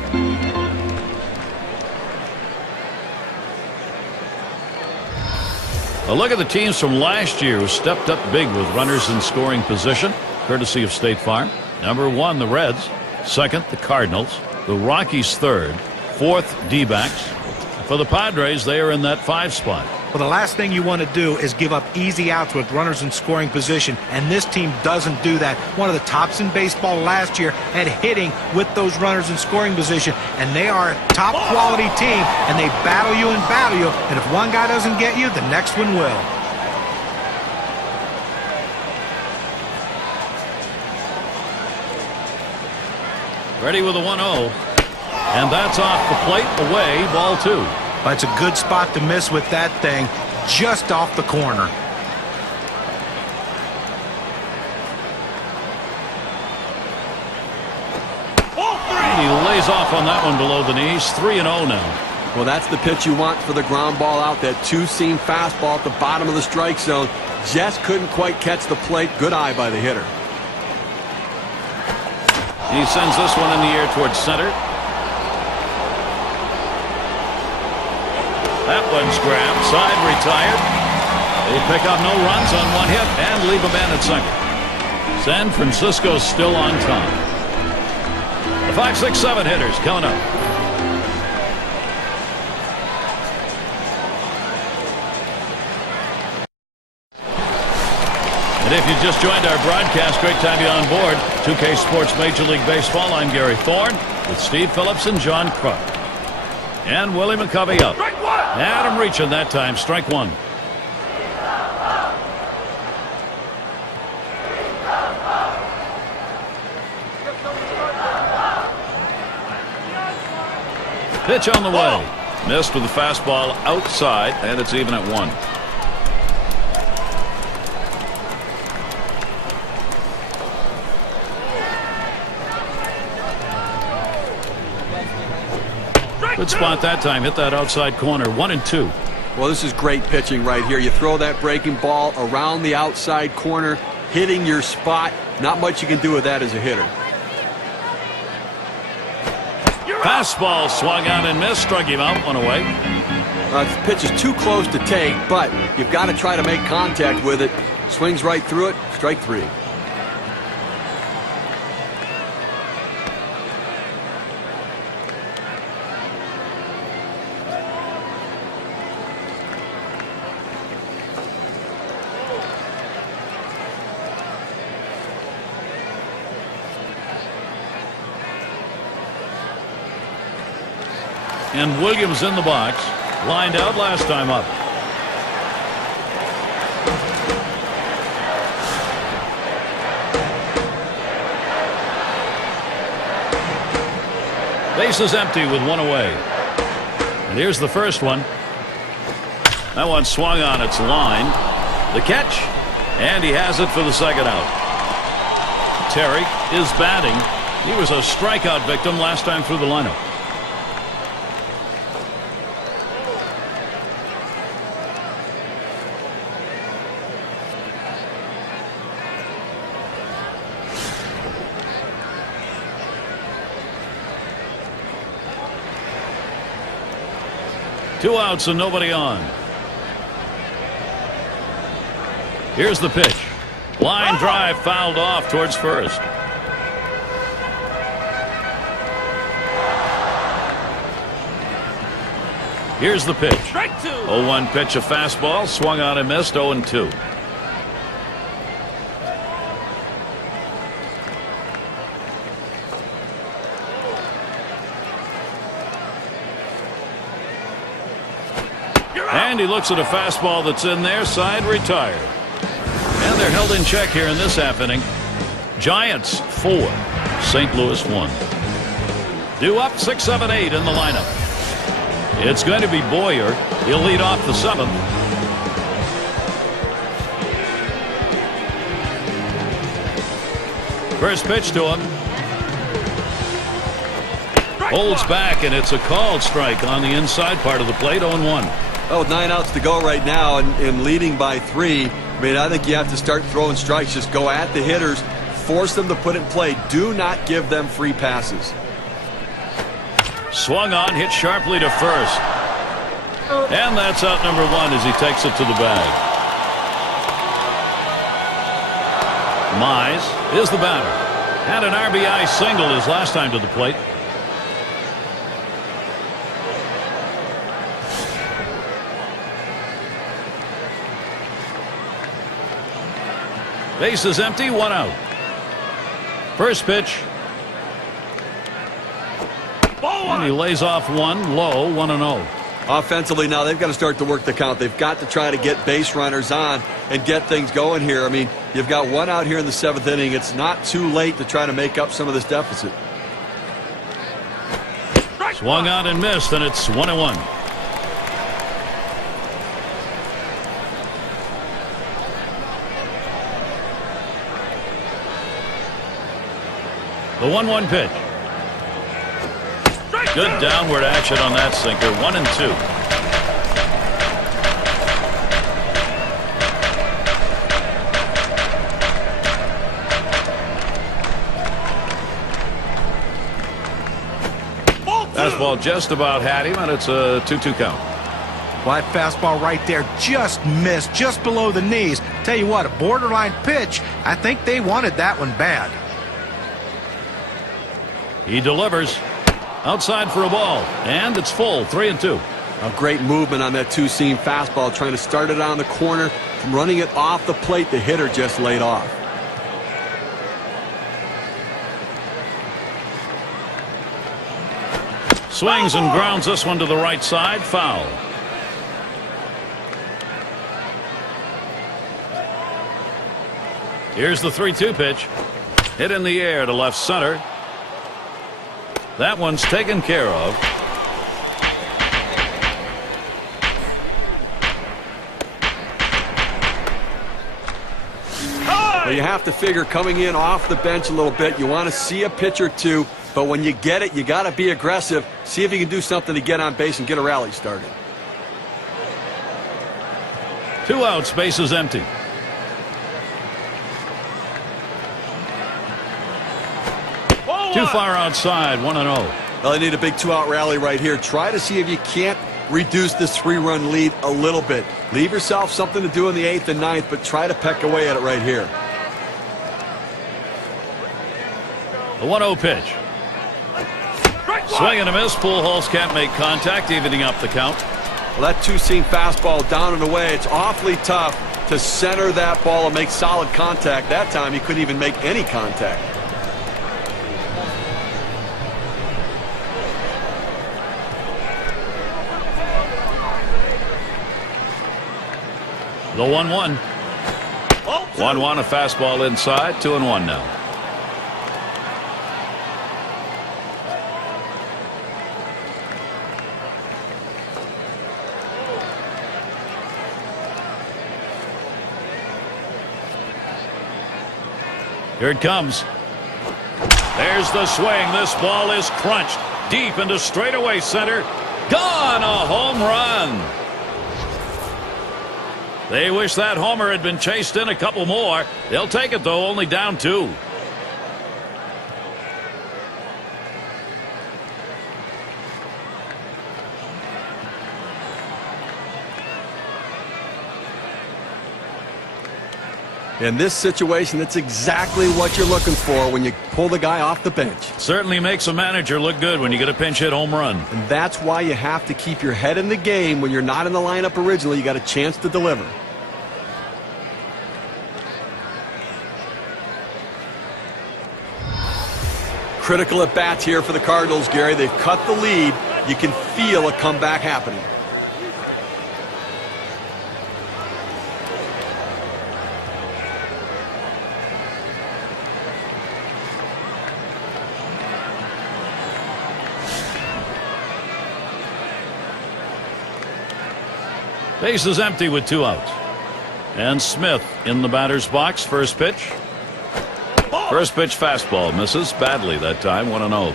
A look at the teams from last year who stepped up big with runners in scoring position, courtesy of State Farm. Number 1, the Reds. 2nd, the Cardinals. The Rockies 3rd. 4th, D-backs. For the Padres, they are in that 5 spot. Well, the last thing you want to do is give up easy outs with runners in scoring position, and this team doesn't do that. One of the tops in baseball last year at hitting with those runners in scoring position, and they are a top quality team, and they battle you and battle you, and if one guy doesn't get you, the next one will. Ready with a 1-0. And that's off the plate, away, ball 2. That's a good spot to miss with that thing, just off the corner. And he lays off on that one below the knees, 3-0 now. Well, that's the pitch you want for the ground ball out. That two-seam fastball at the bottom of the strike zone. Just couldn't quite catch the plate. Good eye by the hitter. He sends this one in the air towards center. That one's grabbed, side retired. They pick up no runs on one hit and leave a man at second. San Francisco's still on top. The 5, 6, 7 hitters coming up. And if you just joined our broadcast, great time to be on board. 2K Sports Major League Baseball. I'm Gary Thorne with Steve Phillips and John Kruk. And Willie McCovey up. Adam reaching that time, strike 1. Pitch on the way. Missed with the fastball outside, and it's even at 1. Good spot that time. Hit that outside corner. 1-2. Well, this is great pitching right here. You throw that breaking ball around the outside corner, hitting your spot. Not much you can do with that as a hitter. Fastball swung out and missed. Struck him out. 1 away. The pitch is too close to take, but you've got to try to make contact with it. Swings right through it. Strike 3. And Williams in the box. Lined out last time up. Base is empty with 1 away. And here's the first one. That one swung on its line. The catch. And he has it for the second out. Terry is batting. He was a strikeout victim last time through the lineup. 2 outs and nobody on. Here's the pitch. Line drive fouled off towards first. Here's the pitch. 0-1 pitch, a fastball, swung on and missed. 0-2. And he looks at a fastball that's in there, side retired. And they're held in check here in this half inning. Giants 4, St. Louis 1. Due up 6, 7, 8 in the lineup. It's going to be Boyer. He'll lead off the 7th. First pitch to him. Holds back, and it's a called strike on the inside part of the plate. 0-1. Oh, with 9 outs to go right now and leading by 3. I mean, I think you have to start throwing strikes. Just go at the hitters. Force them to put it in play. Do not give them free passes. Swung on, hit sharply to first. And that's out number 1 as he takes it to the bag. Mize is the batter. Had an RBI single his last time to the plate. Base is empty, 1 out. First pitch. And he lays off one low, 1-0. Offensively now they've got to start to work the count. They've got to try to get base runners on and get things going here. I mean, you've got 1 out here in the 7th inning. It's not too late to try to make up some of this deficit. Swung out and missed, and it's 1-1. The 1-1 pitch. Good downward action on that sinker. 1-2. Fastball just about had him, and it's a 2-2 count. Well, that fastball right there just missed, just below the knees. Tell you what, a borderline pitch. I think they wanted that one bad. He delivers. Outside for a ball, and it's full. 3-2. A great movement on that two-seam fastball, trying to start it on the corner. From running it off the plate, the hitter just laid off. Swings and grounds this one to the right side. Foul. Here's the 3-2 pitch. Hit in the air to left center. That one's taken care of. Well, you have to figure coming in off the bench a little bit. You want to see a pitch or two, but when you get it, you got to be aggressive. See if you can do something to get on base and get a rally started. 2 outs, base is empty. Too far outside, 1-0. Well, they need a big 2-out rally right here. Try to see if you can't reduce this 3-run lead a little bit. Leave yourself something to do in the 8th and 9th, but try to peck away at it right here. The 1-0 pitch. Swing and a miss. Pujols can't make contact, evening up the count. Well, that two-seam fastball down and away. It's awfully tough to center that ball and make solid contact. That time he couldn't even make any contact. The 1-1. 1-1, a fastball inside. 2-1 now. Here it comes. There's the swing. This ball is crunched deep into straightaway center. Gone, a home run. They wish that homer had been chased in a couple more. They'll take it, though, only down 2. In this situation, that's exactly what you're looking for when you pull the guy off the bench. Certainly makes a manager look good when you get a pinch hit home run. And that's why you have to keep your head in the game. When you're not in the lineup originally, you got a chance to deliver. Critical at bats here for the Cardinals, Gary. They've cut the lead. You can feel a comeback happening. Base is empty with 2 outs. And Smith in the batter's box. First pitch. First pitch fastball. Misses badly that time. 1-0.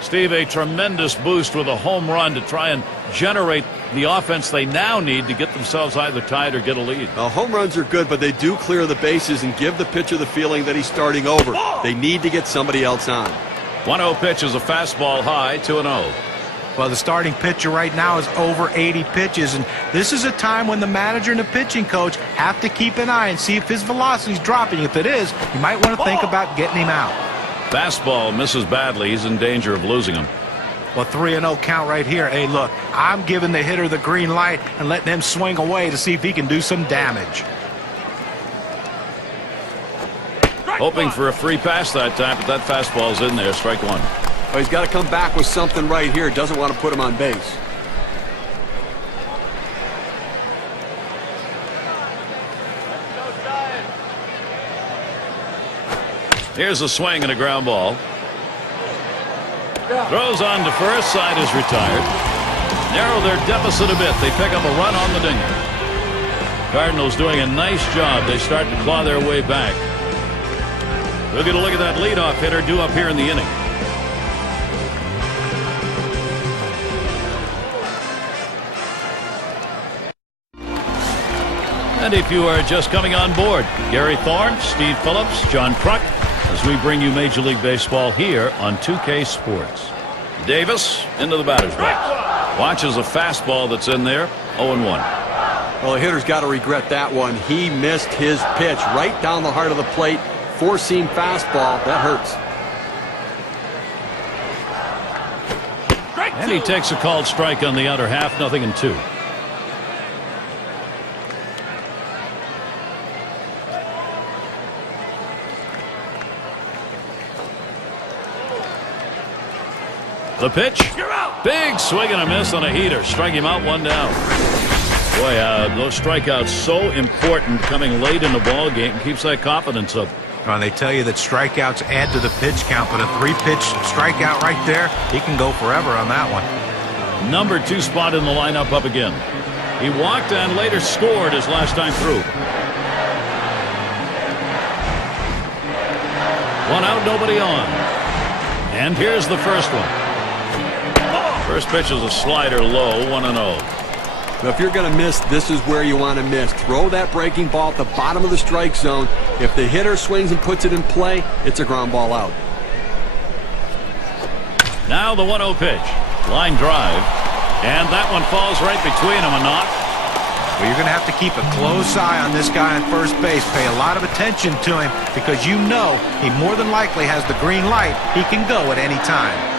Steve, a tremendous boost with a home run to try and generate the offense they now need to get themselves either tied or get a lead. Home runs are good, but they do clear the bases and give the pitcher the feeling that he's starting over. They need to get somebody else on. 1-0 pitch is a fastball high. 2-0. Well, the starting pitcher right now is over 80 pitches, and this is a time when the manager and the pitching coach have to keep an eye and see if his velocity is dropping. If it is, you might want to think about getting him out. Fastball misses badly. He's in danger of losing him. Well, 3-0 count right here. Hey, look, I'm giving the hitter the green light and letting him swing away to see if he can do some damage. Hoping for a free pass that time, but that fastball's in there. Strike 1. Oh, he's got to come back with something right here. Doesn't want to put him on base. Here's a swing and a ground ball. Throws on to first. Side is retired. Narrow their deficit a bit. They pick up a run on the dinger. Cardinals doing a nice job. They start to claw their way back. We'll get a look at that leadoff hitter due up here in the inning. And if you are just coming on board, Gary Thorne, Steve Phillips, John Kruk, as we bring you Major League Baseball here on 2K Sports. Davis into the batter's box. Watches a fastball that's in there. 0-1. Well, the hitter's got to regret that one. He missed his pitch right down the heart of the plate. Four-seam fastball. That hurts. And he takes a called strike on the outer half. 0-2. The pitch. Big swing and a miss on a heater. Strike him out. 1 down. Boy, those strikeouts so important coming late in the ball game. Keeps that confidence up. Well, they tell you that strikeouts add to the pitch count, but a 3-pitch strikeout right there, he can go forever on that one. Number 2 spot in the lineup up again. He walked and later scored his last time through. 1 out, nobody on. And here's the first one. First pitch is a slider low. 1-0. Now, if you're going to miss, this is where you want to miss. Throw that breaking ball at the bottom of the strike zone. If the hitter swings and puts it in play, it's a ground ball out. Now the 1-0 pitch. Line drive. And that one falls right between them. A knock. Well, you're going to have to keep a close eye on this guy on first base. Pay a lot of attention to him because you know he more than likely has the green light. He can go at any time.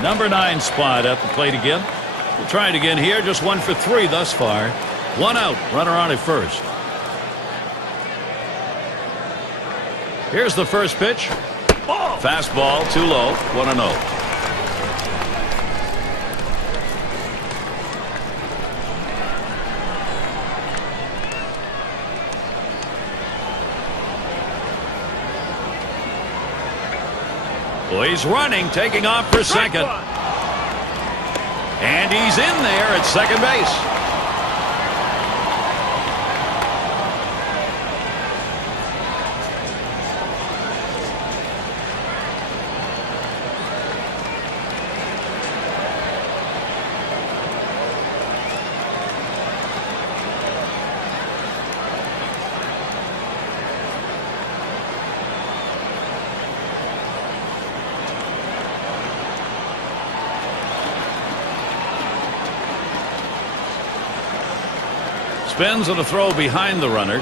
Number 9 spot at the plate again. We'll try it again here. Just 1 for 3 thus far. 1 out. Runner on at first. Here's the first pitch. Fastball too low. 1-0. Well, he's running, taking off for second. And he's in there at second base. spins and a throw behind the runner.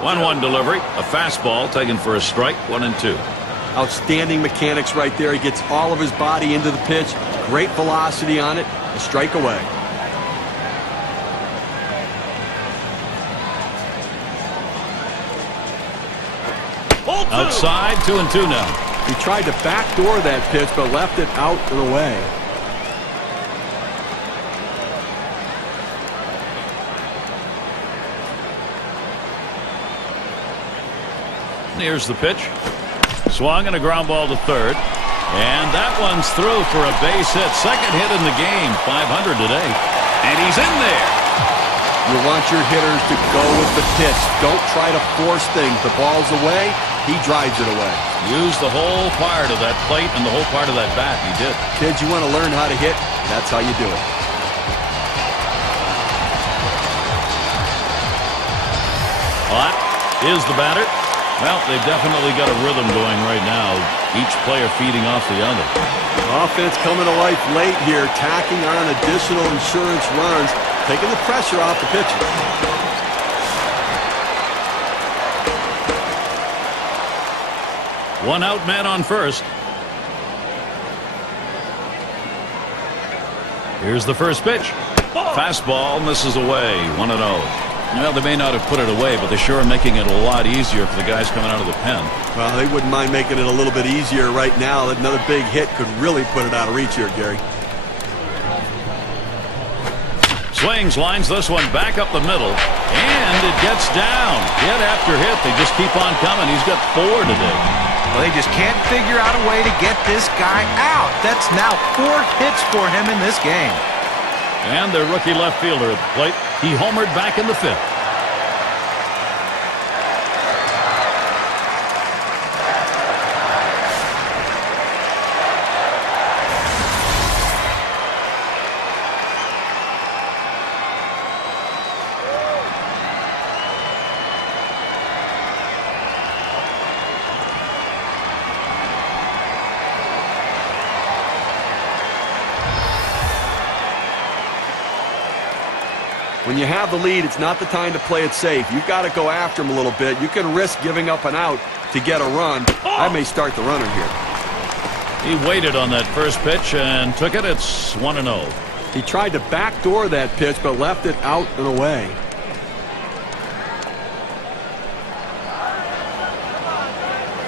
One delivery, a fastball taken for a strike, 1-2. Outstanding mechanics right there. He gets all of his body into the pitch. Great velocity on it. A strike away. Outside, 2-2 now. He tried to backdoor that pitch, but left it out and away. Here's the pitch. Swung and a ground ball to third. And that one's through for a base hit. Second hit in the game. 500 today. And he's in there. You want your hitters to go with the pitch. Don't try to force things. The ball's away. He drives it away. Used the whole part of that plate and the whole part of that bat. He did. Kids, you want to learn how to hit? That's how you do it. Hot is the batter. Well, they've definitely got a rhythm going right now. Each player feeding off the other. Offense coming to life late here, tacking on additional insurance runs, taking the pressure off the pitcher. One out, man on first. Here's the first pitch. Fastball misses away. 1-0. Well, they may not have put it away, but they're sure making it a lot easier for the guys coming out of the pen. Well, they wouldn't mind making it a little bit easier right now. Another big hit could really put it out of reach here, Gary. Swings, lines this one back up the middle, and it gets down. Hit after hit. They just keep on coming. He's got 4 today. Well, they just can't figure out a way to get this guy out. That's now 4 hits for him in this game. And their rookie left fielder at the plate. He homered back in the 5th. When you have the lead, it's not the time to play it safe. You've got to go after him a little bit. You can risk giving up an out to get a run. I may start the runner here. He waited on that first pitch and took it. It's 1-0. He tried to backdoor that pitch, but left it out and away.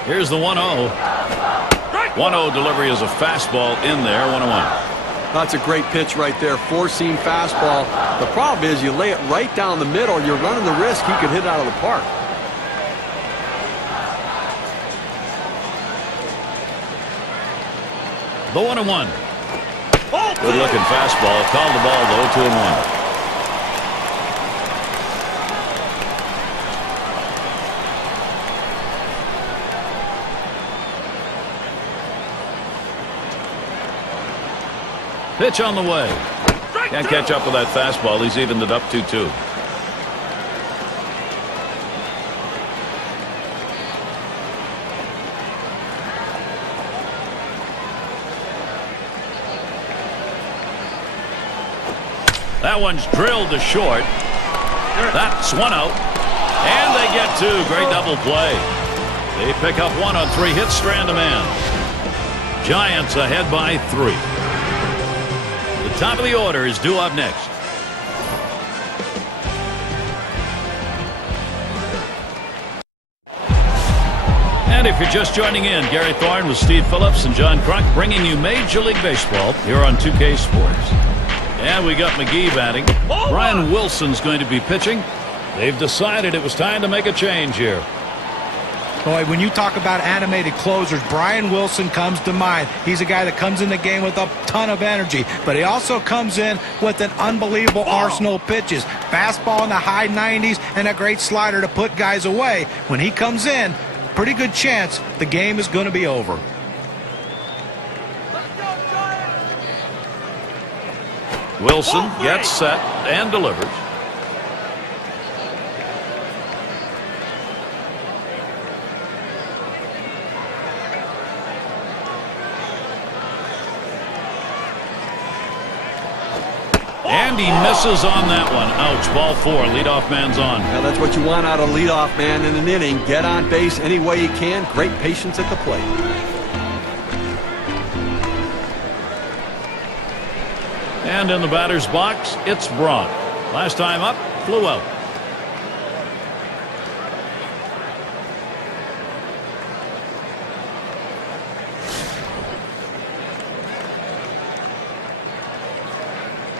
Here's the 1-0. 1-0 delivery is a fastball in there. 1-1. That's a great pitch right there. 4-seam fastball. The problem is you lay it right down the middle. You're running the risk he could hit it out of the park. The 1-1. Good looking fastball. Called the ball though. 2-1. Pitch on the way. Can't catch up with that fastball. He's evened it up 2-2. That one's drilled to short. That's 1 out. And they get 2. Great double play. They pick up 1 on 3 hits, strand a man. Giants ahead by 3. The top of the order is due up next. And if you're just joining in, Gary Thorne with Steve Phillips and John Crunk bringing you Major League Baseball here on 2K Sports. And we got McGee batting. Brian Wilson's going to be pitching. They've decided it was time to make a change here. Boy, when you talk about animated closers, Brian Wilson comes to mind. He's a guy that comes in the game with a ton of energy, but he also comes in with an unbelievable arsenal of pitches. Fastball in the high 90s and a great slider to put guys away. When he comes in, pretty good chance the game is going to be over. Wilson gets set and delivers. And he misses on that one. Ouch. Ball 4. Leadoff man's on. Now that's what you want out of a leadoff man in an inning. Get on base any way you can. Great patience at the plate. And in the batter's box, it's Braun. Last time up, flew out.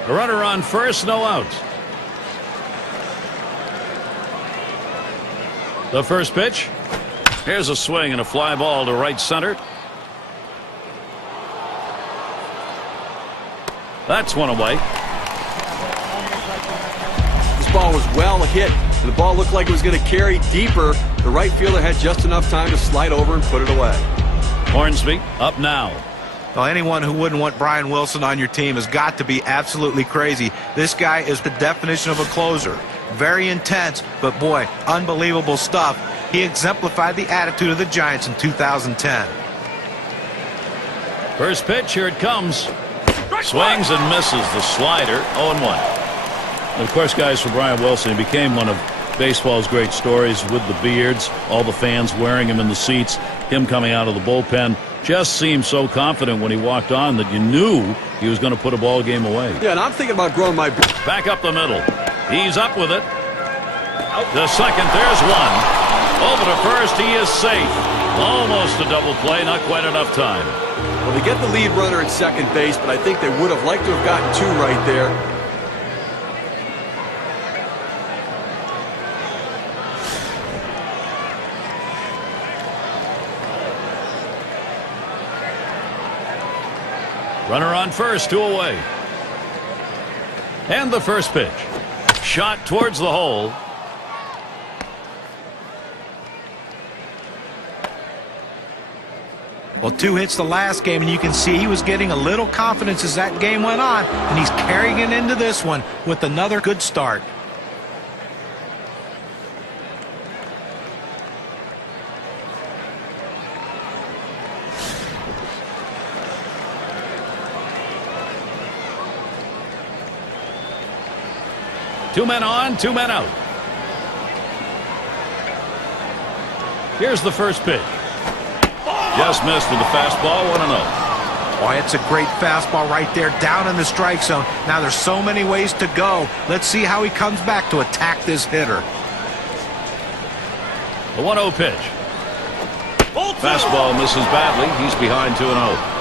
A runner on first, no outs. The first pitch. Here's a swing and a fly ball to right center. That's one away. This ball was well hit. The ball looked like it was going to carry deeper. The right fielder had just enough time to slide over and put it away. Hornsby up now. Well, anyone who wouldn't want Brian Wilson on your team has got to be absolutely crazy. This guy is the definition of a closer. Very intense, but boy, unbelievable stuff. He exemplified the attitude of the Giants in 2010. First pitch, here it comes. Swings and misses the slider. 0-1. Of course, guys, for Brian Wilson, he became one of baseball's great stories with the beards, all the fans wearing him in the seats, him coming out of the bullpen. Just seemed so confident when he walked on that you knew he was going to put a ball game away. Yeah, and I'm thinking about growing my... Back up the middle. He's up with it. The second, there's one. Over to first, he is safe. Almost a double play, not quite enough time. Well, they get the lead runner at second base, but I think they would have liked to have gotten 2 right there. Runner on first, 2 away. And the first pitch. Shot towards the hole. Well, 2 hits the last game, and you can see he was getting a little confidence as that game went on, and he's carrying it into this one with another good start. Two men on, 2 men out. Here's the first pitch. Just missed with the fastball, 1-0. Boy, it's a great fastball right there down in the strike zone. Now there's so many ways to go. Let's see how he comes back to attack this hitter. The 1-0 pitch. Fastball misses badly. He's behind 2-0.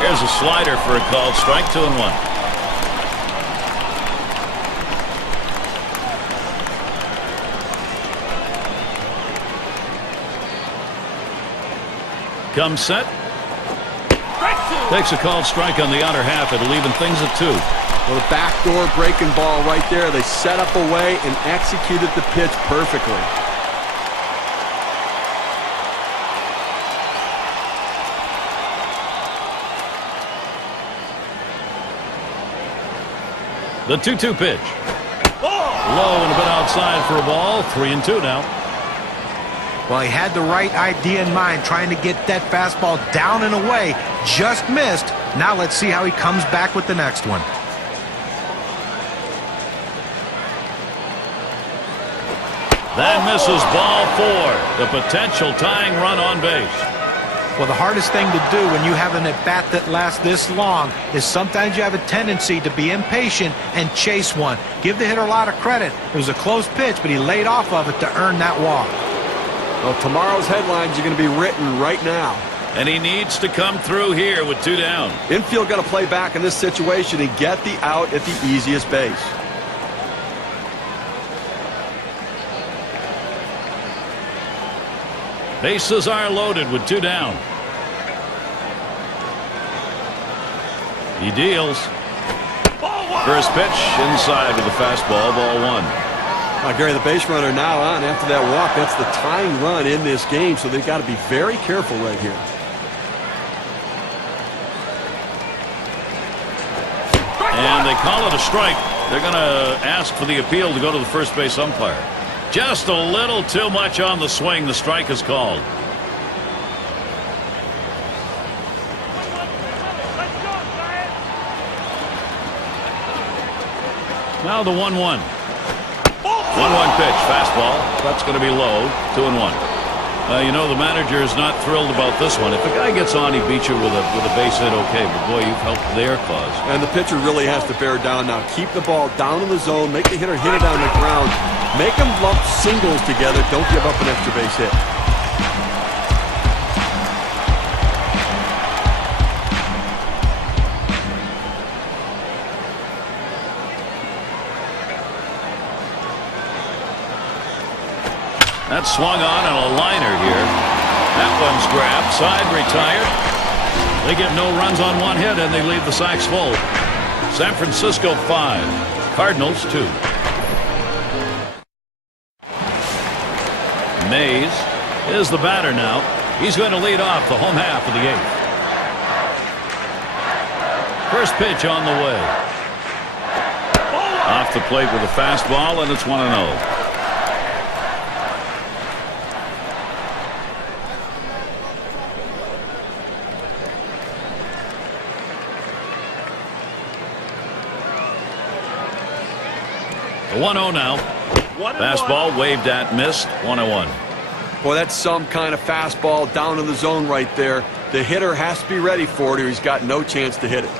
Here's a slider for a called strike, 2-1. Comes set. Takes a called strike on the outer half. It'll even things at 2. Well, the backdoor breaking ball right there. They set up away and executed the pitch perfectly. The 2-2 pitch. Low and a bit outside for a ball. 3-2 now. Well, he had the right idea in mind, trying to get that fastball down and away. Just missed. Now let's see how he comes back with the next one. That misses, ball 4. The potential tying run on base. Well, the hardest thing to do when you have an at-bat that lasts this long is sometimes you have a tendency to be impatient and chase one. Give the hitter a lot of credit. It was a close pitch, but he laid off of it to earn that walk. Well, tomorrow's headlines are going to be written right now. And he needs to come through here with 2 down. Infield got to play back in this situation and get the out at the easiest base. Bases are loaded with 2 down. He deals. First pitch inside with a fastball, ball 1. Gary, the base runner now on after that walk. That's the tying run in this game, so they've got to be very careful right here. And they call it a strike. They're going to ask for the appeal to go to the first base umpire. Just a little too much on the swing. The strike is called. Now the 1-1. 1-1 pitch, fastball. That's going to be low. 2-1. You know, the manager is not thrilled about this one. If a guy gets on, he beats you with a base hit, okay. But boy, you've helped their cause. And the pitcher really has to bear down now. Keep the ball down in the zone. Make the hitter hit it on the ground. Make them lump singles together. Don't give up an extra base hit. That swung on a liner here. That one's grabbed. Side retired. They get no runs on one hit, and they leave the sacks full. San Francisco 5. Cardinals 2. Mays is the batter now. He's going to lead off the home half of the 8th. First pitch on the way. Off the plate with a fastball, and it's 1-0. The 1-0 now. Fastball waved at, missed. 1-1. Boy, that's some kind of fastball down in the zone right there. The hitter has to be ready for it or he's got no chance to hit it.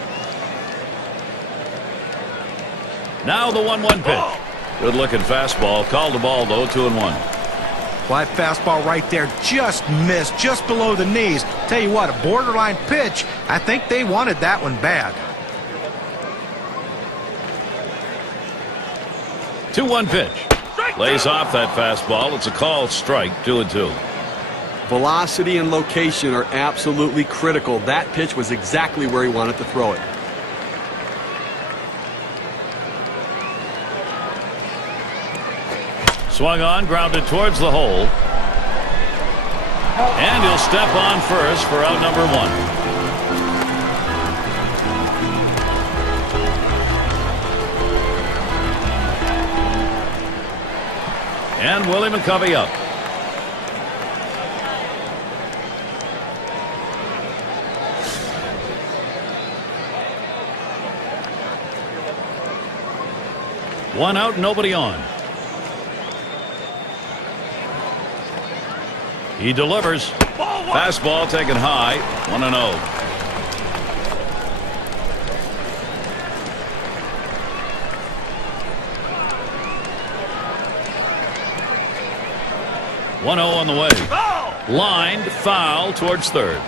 Now the 1-1 pitch. Good looking fastball. Called the ball though. 2-1. Well, that fastball right there just missed, just below the knees. Tell you what, a borderline pitch. I think they wanted that one bad. 2-1 pitch. Lays off that fastball. It's a called strike. 2-2. Velocity and location are absolutely critical. That pitch was exactly where he wanted to throw it. Swung on, grounded towards the hole. And he'll step on first for out number 1. And Willie McCovey up. One out, nobody on. He delivers. Fastball taken high. 1-0. On the way. Lined foul towards third.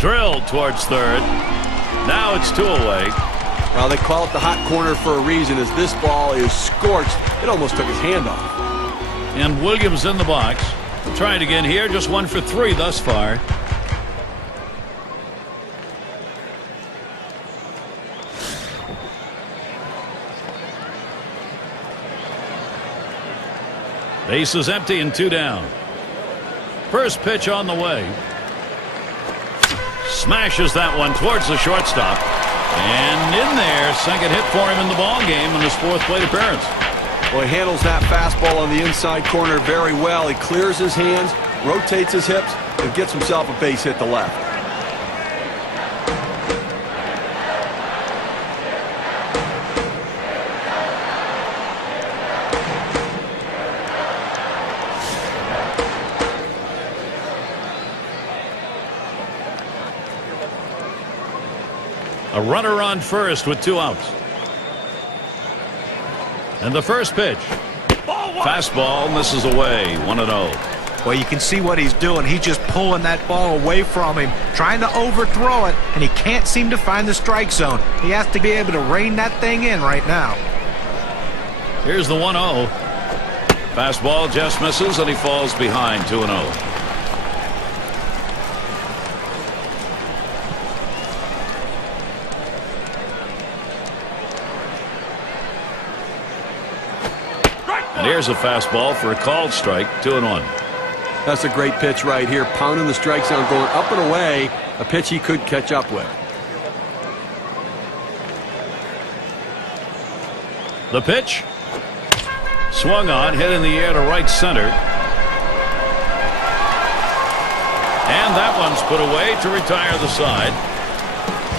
Drilled towards third. Now it's 2 away. Well, they call it the hot corner for a reason, as this ball is scorched. It almost took his hand off. And Williams in the box. Trying again here. Just 1 for 3 thus far. Base is empty and 2 down. First pitch on the way. Smashes that one towards the shortstop. And in there, second hit for him in the ball game in his 4th plate appearance. Well, he handles that fastball on the inside corner very well. He clears his hands, rotates his hips, and gets himself a base hit to left. A runner on first with 2 outs. And the first pitch. Fastball misses away. 1-0. Well, you can see what he's doing. He's just pulling that ball away from him, trying to overthrow it, and he can't seem to find the strike zone. He has to be able to rein that thing in right now. Here's the 1-0. Fastball just misses, and he falls behind. 2-0. And here's a fastball for a called strike. 2-1. That's a great pitch right here. Pounding the strike zone, going up and away. A pitch he could catch up with. The pitch. Swung on, hit in the air to right center. And that one's put away to retire the side.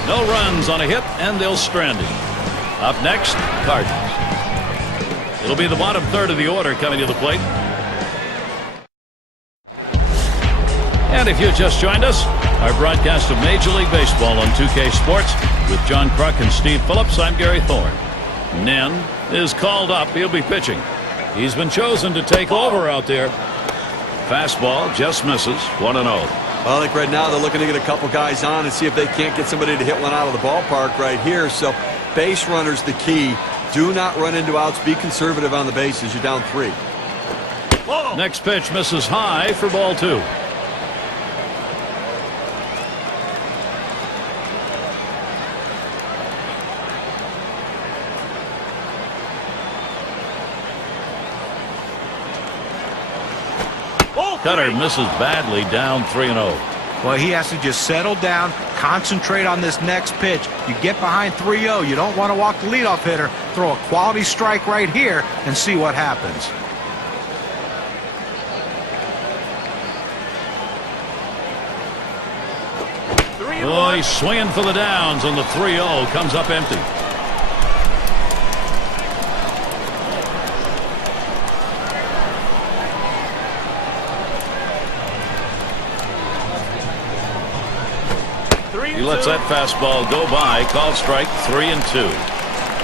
No runs on a hit, and they'll strand him. Up next, Cardinals. It'll be the bottom third of the order coming to the plate. And if you just joined us, our broadcast of Major League Baseball on 2K Sports with John Kruk and Steve Phillips, I'm Gary Thorne. Nen is called up. He'll be pitching. He's been chosen to take over out there. Fastball just misses. 1-0. Well, I think right now they're looking to get a couple guys on and see if they can't get somebody to hit one out of the ballpark right here. So base runner's the key. Do not run into outs. Be conservative on the bases. You're down 3. Whoa. Next pitch misses high for ball 2. Cutter misses badly, down 3-0. Well, he has to just settle down, concentrate on this next pitch. You get behind 3-0, you don't want to walk the leadoff hitter. Throw a quality strike right here and see what happens. Oh, he's swinging for the downs, and the 3-0 comes up empty. He lets that fastball go by. Called strike 3-2.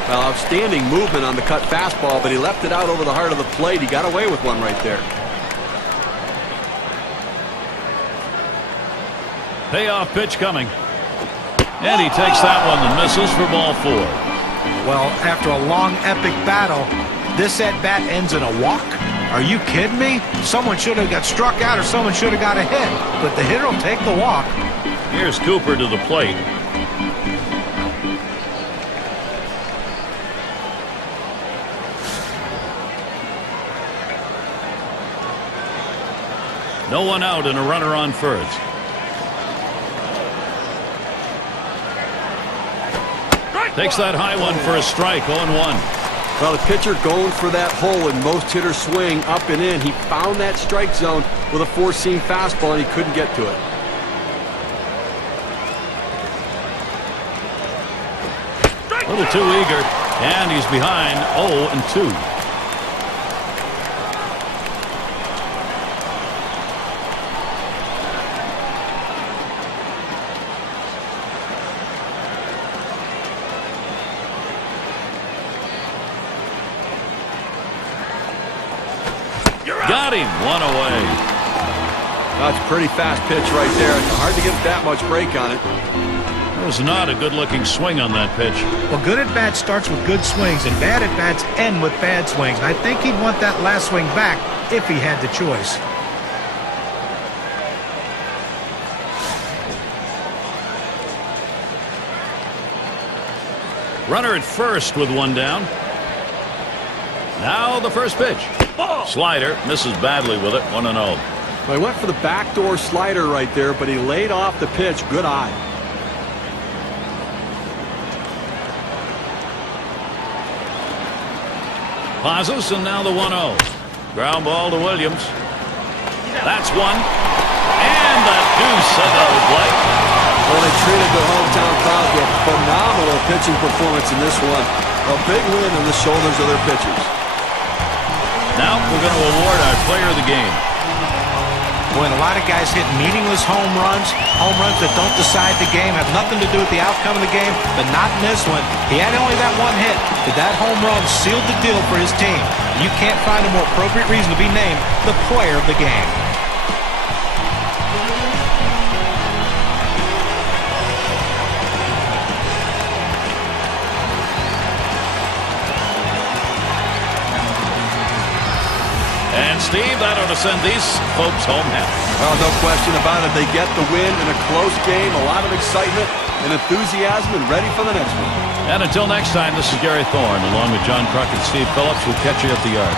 Well, outstanding movement on the cut fastball, but he left it out over the heart of the plate. He got away with one right there. Payoff pitch coming. And he takes that one and misses for ball 4. Well, after a long, epic battle, this at-bat ends in a walk? Are you kidding me? Someone should have got struck out or someone should have got a hit. But the hitter will take the walk. Here's Cooper to the plate. No one out and a runner on first. Takes that high one for a strike. 0-1. Well, the pitcher going for that hole, and most hitters swing up and in. He found that strike zone with a four-seam fastball, and he couldn't get to it. A little too eager, and he's behind 0-2. Got him. One away. That's a pretty fast pitch right there. Hard to get that much break on it. That was not a good-looking swing on that pitch. Well, good at-bat starts with good swings, and bad at-bats end with bad swings. I think he'd want that last swing back if he had the choice. Runner at first with one down. Now the first pitch. Slider misses badly with it. 1-0. Well, he went for the backdoor slider right there, but he laid off the pitch. Good eye. Pauses, and now the 1-0. Ground ball to Williams. That's one. And the deuce another play. Well, they treated their hometown crowd to a phenomenal pitching performance in this one. A big win on the shoulders of their pitchers. Now we're going to award our player of the game. When a lot of guys hit meaningless home runs that don't decide the game, have nothing to do with the outcome of the game, but not in this one. He had only that one hit, but that home run sealed the deal for his team. You can't find a more appropriate reason to be named the player of the game. And Steve, that ought to send these folks home happy. Well, no question about it. They get the win in a close game, a lot of excitement and enthusiasm, and ready for the next one. And until next time, this is Gary Thorne, along with John Kruk and Steve Phillips. We'll catch you at the yard.